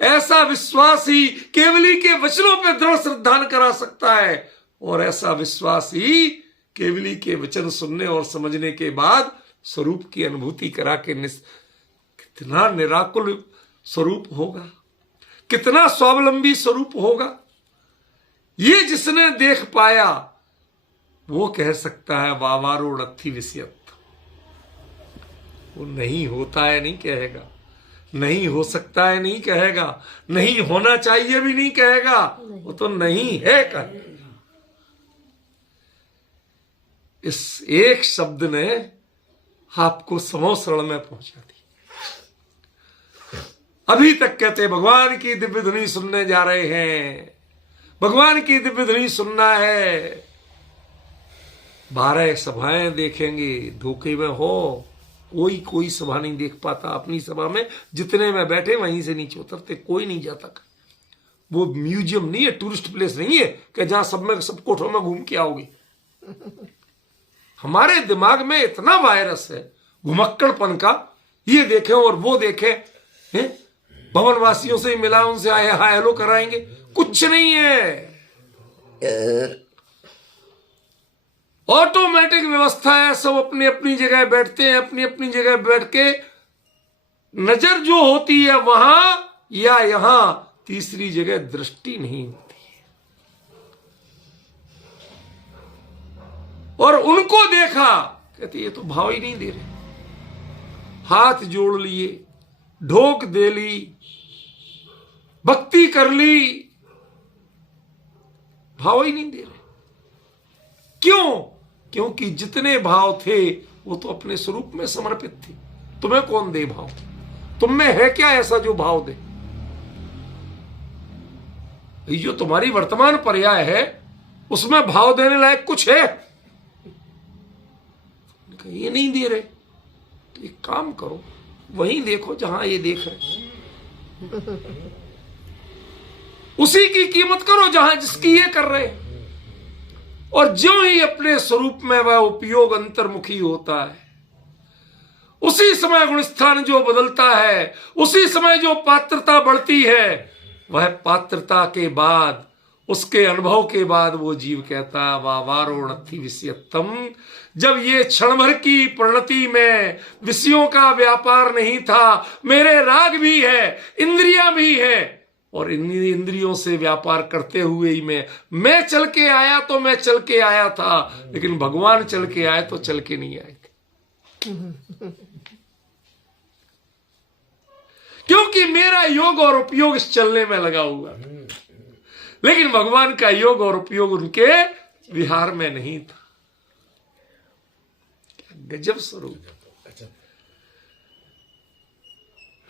ऐसा विश्वास ही केवली के वचनों पर दृढ़ श्रद्धान करा सकता है। और ऐसा विश्वास ही केवली के वचन सुनने और समझने के बाद स्वरूप की अनुभूति करा के कितना निराकुल स्वरूप होगा, कितना स्वावलंबी स्वरूप होगा, ये जिसने देख पाया वो कह सकता है वावारोणथी विषयत। वो नहीं होता है नहीं कहेगा, नहीं हो सकता है नहीं कहेगा, नहीं होना चाहिए भी नहीं कहेगा, वो तो नहीं है कहेगा। इस एक शब्द ने आपको समोसरण में पहुंचा दी। अभी तक कहते भगवान की दिव्य ध्वनि सुनने जा रहे हैं, भगवान की दिव्य ध्वनि सुनना है, 12 सभाएं देखेंगे, धोखे में हो, कोई सभा नहीं देख पाता। अपनी सभा में जितने में बैठे वहीं से नीचे उतरते, कोई नहीं जाता। वो म्यूजियम नहीं है, टूरिस्ट प्लेस नहीं है कि जहां सब कोठों में घूम के आओगे। हमारे दिमाग में इतना वायरस है घुमक्कड़पन का, ये देखें और वो देखें, भवनवासियों से मिला, उनसे आए हाय हेलो कराएंगे, कुछ नहीं है। ऑटोमेटिक व्यवस्था है, सब अपनी अपनी जगह बैठते हैं, अपनी अपनी जगह बैठ के नजर जो होती है वहां या यहां, तीसरी जगह दृष्टि नहीं होती है। और उनको देखा, कहते ये तो भाव ही नहीं दे रहे, हाथ जोड़ लिए, ढोक दे ली, भक्ति कर ली, भाव ही नहीं दे रहे। क्यों? क्योंकि जितने भाव थे वो तो अपने स्वरूप में समर्पित थे। तुम्हें कौन दे भाव? तुम में है क्या ऐसा जो भाव दे? ये जो तुम्हारी वर्तमान पर्याय है उसमें भाव देने लायक कुछ है? ये नहीं दे रहे तो एक काम करो, वहीं देखो जहां ये देख रहे, उसी की कीमत करो जहां जिसकी ये कर रहे। और ज्यों ही अपने स्वरूप में वह उपयोग अंतर्मुखी होता है, उसी समय गुणस्थान जो बदलता है, उसी समय जो पात्रता बढ़ती है, वह पात्रता के बाद उसके अनुभव के बाद वो जीव कहता वावारो नत्थि विषयत्तम, जब ये क्षण भर की परिणति में विषयों का व्यापार नहीं था, मेरे राग भी है, इंद्रियां भी है, और इन इंद्रियों से व्यापार करते हुए ही मैं चल के आया तो मैं चल के आया था, लेकिन भगवान चल के आए तो चल के नहीं आए थे। क्योंकि मेरा योग और उपयोग इस चलने में लगा हुआ था, लेकिन भगवान का योग और उपयोग उनके विहार में नहीं था। गजब स्वरूप।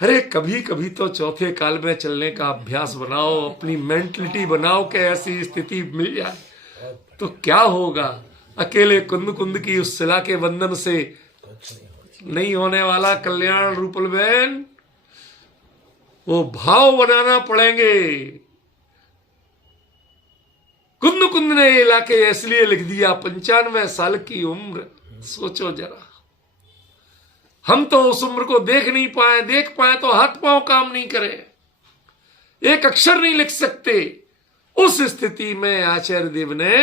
अरे कभी कभी तो चौथे काल में चलने का अभ्यास बनाओ, अपनी मेंटलिटी बनाओ कि ऐसी स्थिति मिल जाए तो क्या होगा। अकेले कुंद कुंद की उस शिला के बंधन से नहीं होने वाला कल्याण। रूपल बहन, वो भाव बनाना पड़ेंगे। कुंद कुंद ने इलाके इसलिए लिख दिया 95 साल की उम्र। सोचो जरा, हम तो उस उम्र को देख नहीं पाए, देख पाए तो हाथ पांव काम नहीं करे, एक अक्षर नहीं लिख सकते। उस स्थिति में आचार्य देव ने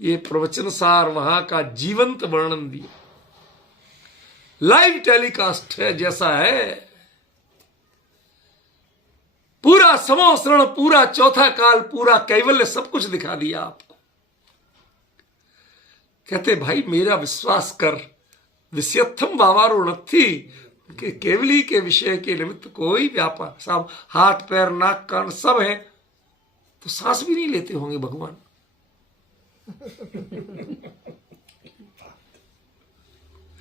ये प्रवचन सार वहां का जीवंत वर्णन दिया। लाइव टेलीकास्ट है जैसा है, पूरा समोसरण, पूरा चौथा काल, पूरा कैवल्य सब कुछ दिखा दिया आपको। कहते भाई मेरा विश्वास कर, विषयत्थम वावारो नत्थि, कि केवली के विषय के निमित्त कोई व्यापार, सब हाथ पैर नाक कान सब है, तो सांस भी नहीं लेते होंगे भगवान।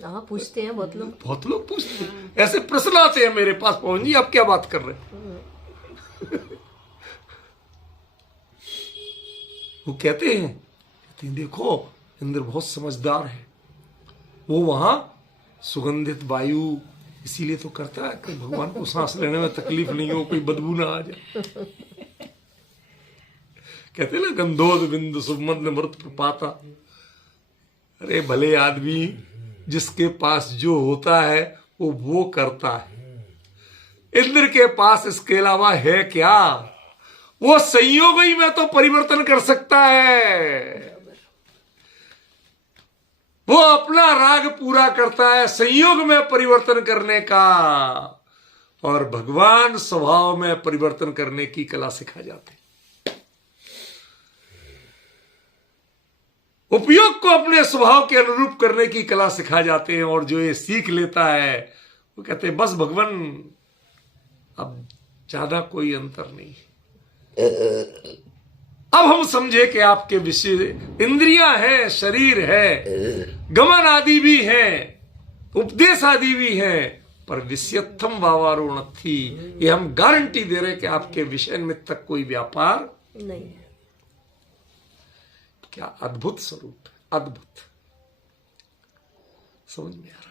हाँ, पूछते हैं बहुत लोग पूछते हैं, ऐसे प्रश्न आते हैं मेरे पास, पवन जी आप क्या बात कर रहे हैं। वो कहते हैं देखो इंद्र बहुत समझदार है, वो वहां सुगंधित वायु इसीलिए तो करता है कि भगवान को सांस लेने में तकलीफ नहीं हो, कोई बदबू ना आ जाए। कहते ना गंधोद बिंदु सुमंद मृत प्रपाता। अरे भले आदमी जिसके पास जो होता है वो करता है। इंद्र के पास इसके अलावा है क्या? वो संयोग ही में तो परिवर्तन कर सकता है। वो अपना राग पूरा करता है संयोग में परिवर्तन करने का, और भगवान स्वभाव में परिवर्तन करने की कला सिखा जाते। उपयोग को अपने स्वभाव के अनुरूप करने की कला सिखा जाते हैं, और जो ये सीख लेता है वो कहते हैं बस भगवान अब ज्यादा कोई अंतर नहीं है। अब हम समझे कि आपके विषय इंद्रियां हैं, शरीर है, गमन आदि भी है, उपदेश आदि भी है, पर विषयत्थम वावारो नत्थि, ये हम गारंटी दे रहे कि आपके विषय निमित्त तक कोई व्यापार नहीं है। क्या अद्भुत स्वरूप है, अद्भुत। समझ में आ रहा।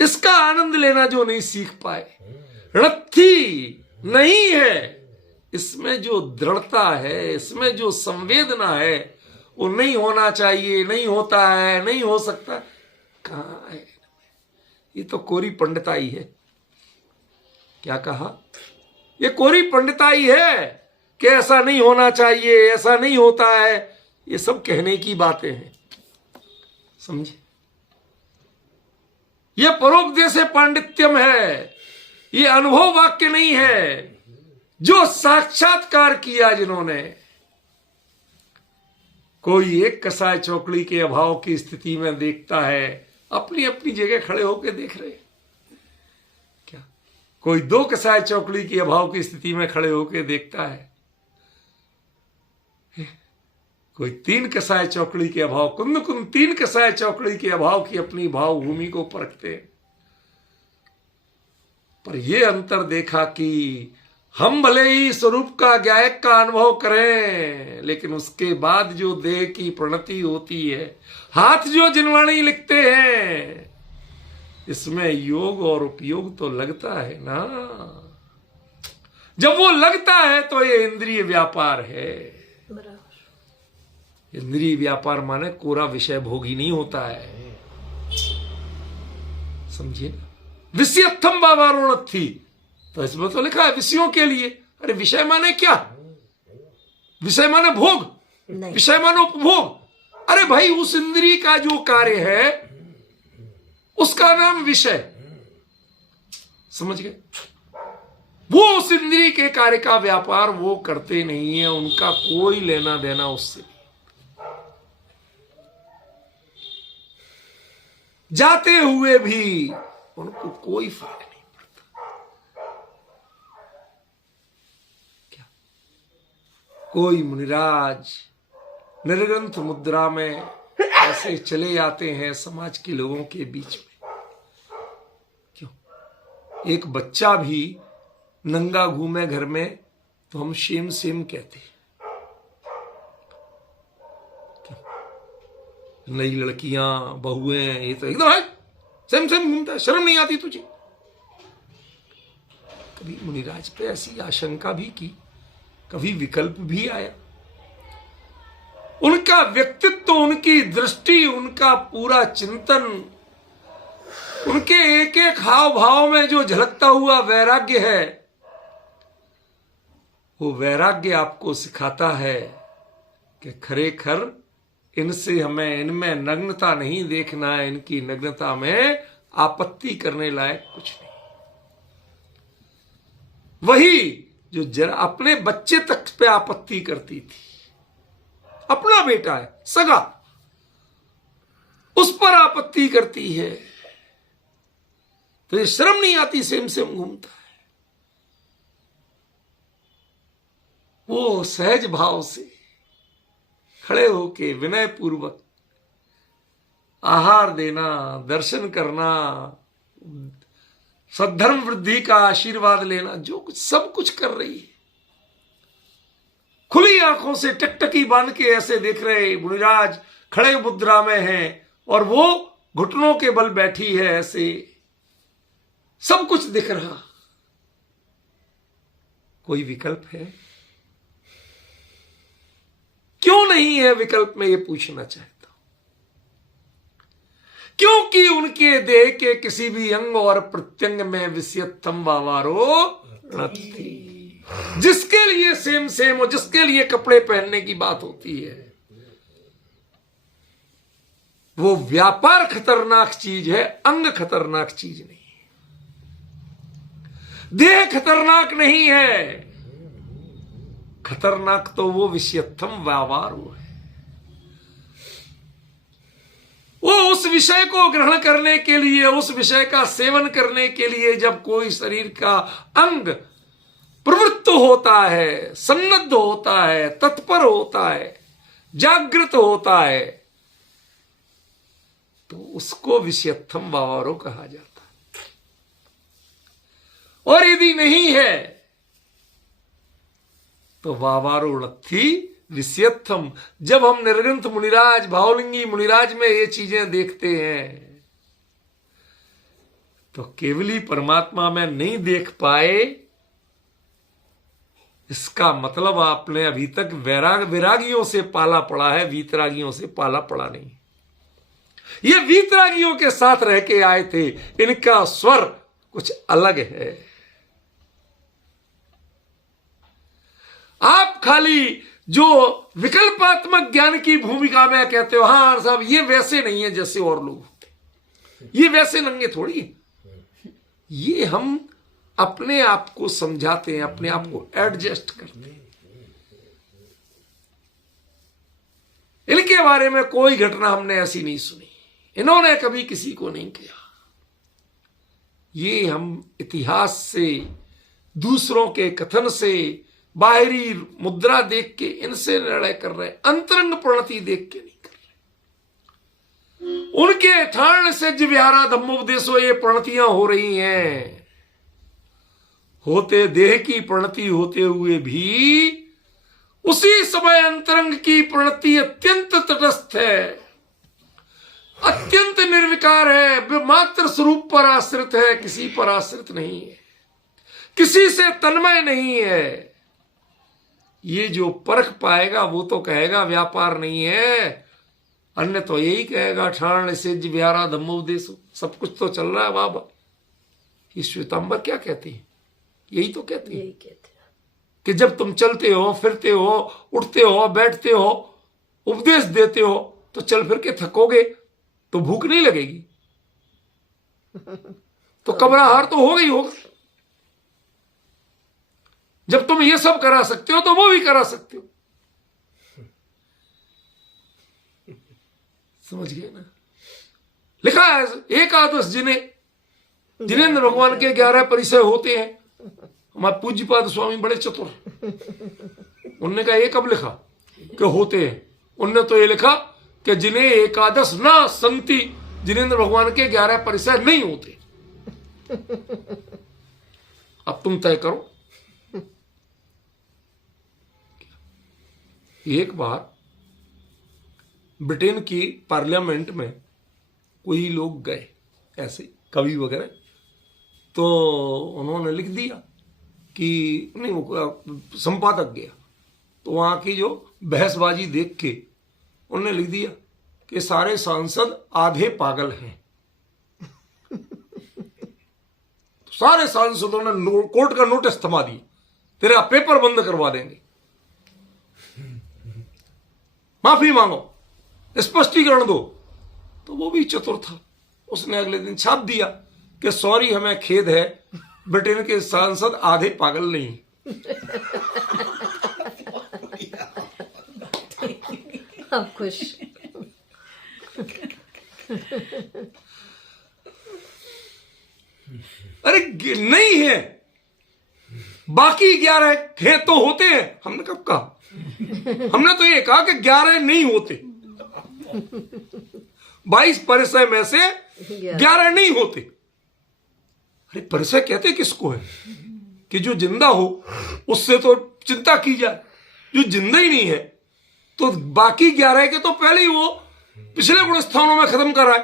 इसका आनंद लेना जो नहीं सीख पाए, नत्थि नहीं है, इसमें जो दृढ़ता है, इसमें जो संवेदना है, वो नहीं होना चाहिए, नहीं होता है, नहीं हो सकता, कहाँ है? ये तो कोरी पंडिताई है। क्या कहा? ये कोरी पंडिताई है कि ऐसा नहीं होना चाहिए, ऐसा नहीं होता है। ये सब कहने की बातें हैं, समझे? ये परोपदेश पांडित्यम है, ये अनुभव वाक्य नहीं है। जो साक्षात्कार किया जिन्होंने, कोई एक कसाय चौकड़ी के अभाव की स्थिति में देखता है, अपनी अपनी जगह खड़े होकर देख रहे क्या? कोई दो कसाय चौकड़ी की अभाव की स्थिति में खड़े होकर देखता है, कोई तीन कसाय चौकड़ी के अभाव, कुंद कुंद तीन कसाय चौकड़ी के अभाव की अपनी भाव भूमि को परखते हैं। पर यह अंतर देखा कि हम भले ही स्वरूप का गायक का अनुभव करें, लेकिन उसके बाद जो देह की प्रणति होती है, हाथ जो जिनवाणी लिखते हैं, इसमें योग और उपयोग तो लगता है ना। जब वो लगता है तो ये इंद्रिय व्यापार है। इंद्रिय व्यापार माने कोरा विषय भोगी नहीं होता है, समझिए। विषयत्थम वावारो नत्थि, तो इसमें तो लिखा है विषयों के लिए। अरे विषय माने क्या? विषय माने भोग, नहीं। विषय माने उपभोग। अरे भाई, उस इंद्रिय का जो कार्य है उसका नाम विषय, समझ गए? वो उस इंद्रिय के कार्य का व्यापार वो करते नहीं है, उनका कोई लेना देना उससे। जाते हुए भी उनको कोई फर्क नहीं पड़ता। क्या कोई मुनिराज निर्ग्रंथ मुद्रा में ऐसे चले जाते हैं समाज के लोगों के बीच में? क्यों? एक बच्चा भी नंगा घूमे घर में तो हम शेम सेम कहते हैं। नई लड़कियां बहुएं ये तो एकदम है सेम सेम घूमता है, शर्म नहीं आती तुझे? कभी मुनिराज पे ऐसी आशंका भी की, कभी विकल्प भी आया? उनका व्यक्तित्व, उनकी दृष्टि, उनका पूरा चिंतन, उनके एक एक हाव भाव में जो झलकता हुआ वैराग्य है, वो वैराग्य आपको सिखाता है कि खरेखर इनसे हमें, इनमें नग्नता नहीं देखना है, इनकी नग्नता में आपत्ति करने लायक कुछ नहीं। वही जो जरा अपने बच्चे तक पे आपत्ति करती थी, अपना बेटा है सगा, उस पर आपत्ति करती है, तो ये शर्म नहीं आती? सेम सेम घूमता है। वो सहज भाव से खड़े होके विनय पूर्वक आहार देना, दर्शन करना, सद्धर्म वृद्धि का आशीर्वाद लेना, जो कुछ सब कुछ कर रही है। खुली आंखों से टकटकी बांध के ऐसे देख रहे मुनिराज खड़े मुद्रा में हैं और वो घुटनों के बल बैठी है, ऐसे सब कुछ दिख रहा। कोई विकल्प है? क्यों नहीं है विकल्प? में ये पूछना चाहता हूं। क्योंकि उनके देह के किसी भी अंग और प्रत्यंग में विषयत्वम वावारो थी। जिसके लिए सेम सेम और जिसके लिए कपड़े पहनने की बात होती है, वो व्यापार खतरनाक चीज है, अंग खतरनाक चीज नहीं है। देह खतरनाक नहीं है, खतरनाक तो वो विषयत्वम व्यवहार है। वो उस विषय को ग्रहण करने के लिए, उस विषय का सेवन करने के लिए जब कोई शरीर का अंग प्रवृत्त होता है, सन्नद्ध होता है, तत्पर होता है, जागृत होता है, तो उसको विषयत्वम व्यवहारो कहा जाता है। और यदि नहीं है तो वावारोणथी विषयत्वम। जब हम निर्ग्रंथ मुनिराज, भावलिंगी मुनिराज में ये चीजें देखते हैं तो केवली परमात्मा में नहीं देख पाए, इसका मतलब आपने अभी तक विरागियों से पाला पड़ा है, वीतरागियों से पाला पड़ा नहीं। ये वीतरागियों के साथ रह के आए थे, इनका स्वर कुछ अलग है। आप खाली जो विकल्पात्मक ज्ञान की भूमिका में कहते हो, हाँ साहब ये वैसे नहीं है जैसे और लोग होते, ये वैसे नंगे थोड़ी। ये हम अपने आप को समझाते हैं, अपने आप को एडजस्ट करते हैं। इनके बारे में कोई घटना हमने ऐसी नहीं सुनी, इन्होंने कभी किसी को नहीं किया। ये हम इतिहास से, दूसरों के कथन से, बाहरी मुद्रा देख के इनसे निर्णय कर रहे हैं, अंतरंग प्रणति देख के नहीं कर रहे। उनके ठाण से विहारा धम्मोपदेशो ये प्रणतियां हो रही हैं। होते देह की प्रणति होते हुए भी उसी समय अंतरंग की प्रणति अत्यंत तटस्थ है, अत्यंत निर्विकार है, मात्र स्वरूप पर आश्रित है, किसी पर आश्रित नहीं है, किसी से तन्मय नहीं है। ये जो परख पाएगा वो तो कहेगा व्यापार नहीं है, अन्य तो यही कहेगा ठाण से विहारा धम्मोपदेश, सब कुछ तो चल रहा है बाबा। ये श्वेतांबर क्या कहती है? यही तो कहती है। कि जब तुम चलते हो, फिरते हो, उठते हो, बैठते हो, उपदेश देते हो, तो चल फिर के थकोगे तो भूख नहीं लगेगी, तो कब्राहार तो होगा ही होगा। जब तुम ये सब करा सकते हो तो वो भी करा सकते हो। समझ गए ना? लिखा है एकादश जिनेंद्र भगवान के 11 परिचय होते हैं। हमारे पूज्यपाद स्वामी बड़े चतुर, उनने कहा ये कब लिखा कि होते हैं? उनने तो ये लिखा कि जिन्हें एकादश ना संति, जिनेंद्र भगवान के 11 परिचय नहीं होते। अब तुम तय करो। एक बार ब्रिटेन की पार्लियामेंट में कोई लोग गए, ऐसे कवि वगैरह, तो उन्होंने लिख दिया कि नहीं, वो संपादक गया तो वहां की जो बहसबाजी देख के उन्होंने लिख दिया कि सारे सांसद आधे पागल हैं। तो सारे सांसदों ने कोर्ट का नोटिस थमा दिया, तेरा पेपर बंद करवा देंगे, माफी मांगो, स्पष्टीकरण दो। तो वो भी चतुर था, उसने अगले दिन छाप दिया कि सॉरी, हमें खेद है, ब्रिटेन के सांसद आधे पागल नहीं। अब खुश। अरे नहीं है, बाकी 11 हैं तो होते हैं। हमने कब कहा? हमने तो ये कहा कि 11 नहीं होते। 22 परिचय में से 11 नहीं होते। अरे परिचय कहते किसको है? कि जो जिंदा हो उससे तो चिंता की जाए, जो जिंदा ही नहीं है तो बाकी 11 के तो पहले ही वो पिछले गुण स्थानों में खत्म कर रहा है।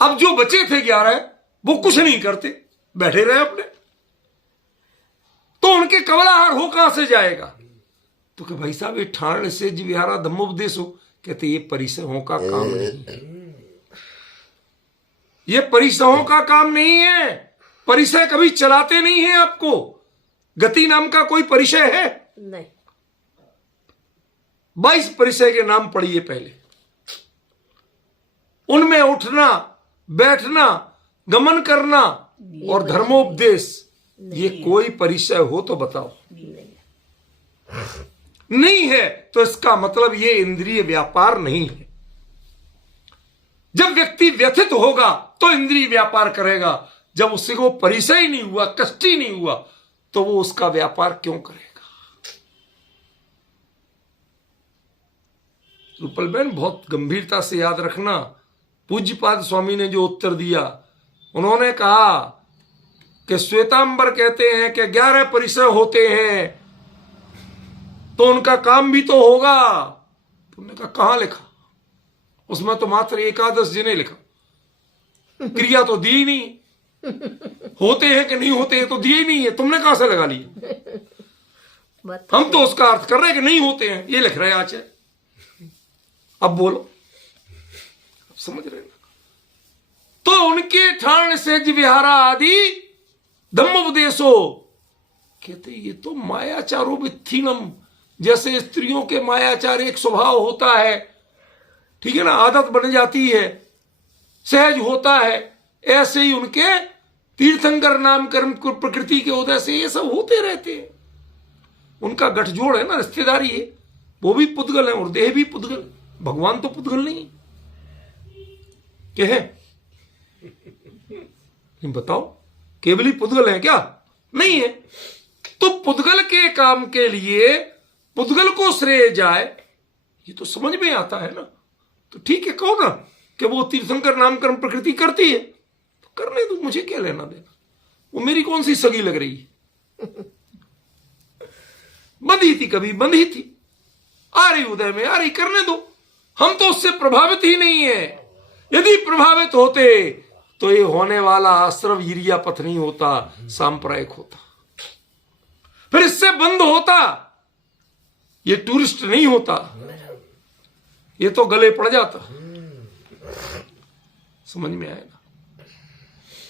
अब जो बचे थे 11 वो कुछ नहीं करते, बैठे रहे अपने, तो उनके कबलाहार हो कहां से जाएगा? तो कि भाई साहब ये ठाण से विहारा धम्मोपदेश हो, कहते ये परिसहों का काम नहीं, ये परिसहों का काम नहीं है। परिसय कभी चलाते नहीं है आपको। गति नाम का कोई परिचय है? नहीं। 22 परिचय के नाम पढ़िए पहले, उनमें उठना, बैठना, गमन करना और धर्मोपदेश, ये कोई परिचय हो तो बताओ। नहीं है तो इसका मतलब ये इंद्रिय व्यापार नहीं है। जब व्यक्ति व्यथित होगा तो इंद्रिय व्यापार करेगा, जब उससे को परिचय ही नहीं हुआ, कष्ट ही नहीं हुआ, तो वो उसका व्यापार क्यों करेगा? रूपल बहन, बहुत गंभीरता से याद रखना, पूज्यपाद स्वामी ने जो उत्तर दिया, उन्होंने कहा कि श्वेतांबर कहते हैं कि 11 परिचय होते हैं तो उनका काम भी तो होगा। तुमने कहा कहां लिखा? उसमें तो मात्र एकादश जिन्हें लिखा, क्रिया तो दी नहीं, होते हैं कि नहीं होते हैं तो दिए नहीं है, तुमने कहां से लगा लिया? हम तो उसका अर्थ कर रहे हैं कि नहीं होते हैं, ये लिख रहे हैं आचार्य। अब बोलो, समझ रहे ना? तो उनके ठाण से विहारा आदि धम्मोपदेशो, कहते ये तो मायाचारो वित्थीनम, जैसे स्त्रियों के मायाचार एक स्वभाव होता है, ठीक है ना, आदत बन जाती है, सहज होता है, ऐसे ही उनके तीर्थंकर नाम कर्म प्रकृति के उदय से ये सब होते रहते हैं। उनका गठजोड़ है ना, रिश्तेदारी है, वो भी पुद्गल है और देह भी पुद्गल। भगवान तो पुद्गल नहीं क्या है? बताओ, केवल ही पुद्गल है क्या? नहीं है। तो पुद्गल के काम के लिए पुद्गल को श्रेय जाए, ये तो समझ में आता है ना। तो ठीक है, कहो ना कि वो तीर्थंकर नाम कर्म प्रकृति करती है, तो करने दो, मुझे क्या लेना देना, वो मेरी कौन सी सगी लग रही है? बंधी थी, कभी बंधी थी, आ रही उदय में, आ रही, करने दो। हम तो उससे प्रभावित ही नहीं है। यदि प्रभावित होते तो ये होने वाला आश्रव ईरिया पथ नहीं होता, सांप्रदायिक होता, फिर इससे बंद होता, ये टूरिस्ट नहीं होता, ये तो गले पड़ जाता। समझ में आएगा?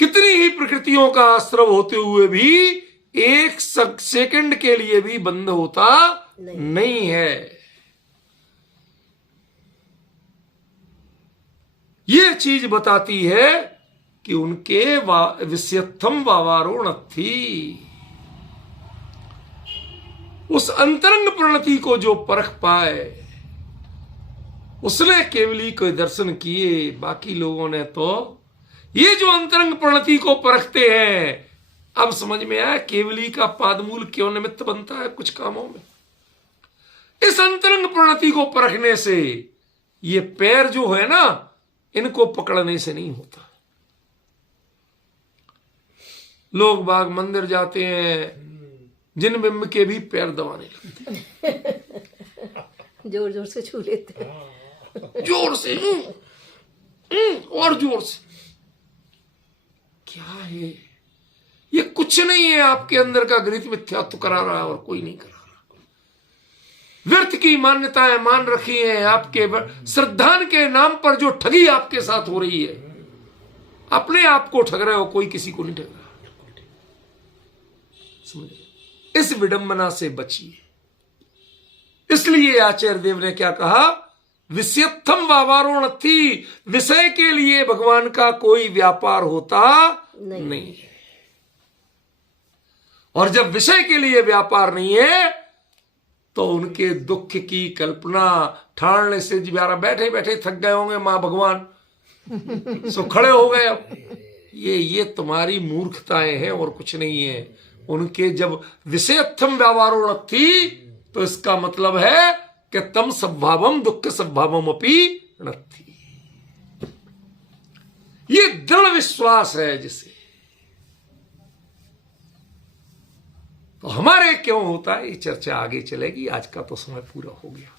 कितनी ही प्रकृतियों का आश्रव होते हुए भी एक सेकंड के लिए भी बंद होता नहीं है। ये चीज बताती है कि उनके विषयत्थम वावारो थी। उस अंतरंग प्रणति को जो परख पाए उसने केवली को दर्शन किए। बाकी लोगों ने तो ये जो अंतरंग प्रणति को परखते हैं, अब समझ में आया केवली का पादमूल क्यों निमित्त बनता है कुछ कामों में। इस अंतरंग प्रणति को परखने से ये पैर जो है ना, इनको पकड़ने से नहीं होता। लोग बाग मंदिर जाते हैं, जिन बिंब के भी पैर दबाने लगते जोर जोर से छू लेते हैं। जोर से और जोर से। क्या है ये? कुछ नहीं है, आपके अंदर का गृहित मिथ्यात्व करा रहा है और कोई नहीं करा रहा। व्यर्थ की मान्यताएं मान रखी हैं। आपके श्रद्धान के नाम पर जो ठगी आपके साथ हो रही है, अपने आप को ठग रहे हो, कोई किसी को नहीं ठग रहा। समझ, इस विडंबना से बचिए। इसलिए आचार्य देव ने क्या कहा? विषयत्थम वावारो थी। विषय के लिए भगवान का कोई व्यापार होता नहीं है। और जब विषय के लिए व्यापार नहीं है तो उनके दुख की कल्पना ठाड़ने से ज्यादा बैठे बैठे थक गए होंगे मां भगवान, सो खड़े हो गए। अब ये तुम्हारी मूर्खताएं हैं और कुछ नहीं है। उनके जब विषयत्थम व्यापारो थी तो इसका मतलब है कि तम स्वभावम दुख स्वभावम अपि नत्थि। ये दृढ़ विश्वास है जिसे। तो हमारे क्यों होता है, ये चर्चा आगे चलेगी। आज का तो समय पूरा हो गया।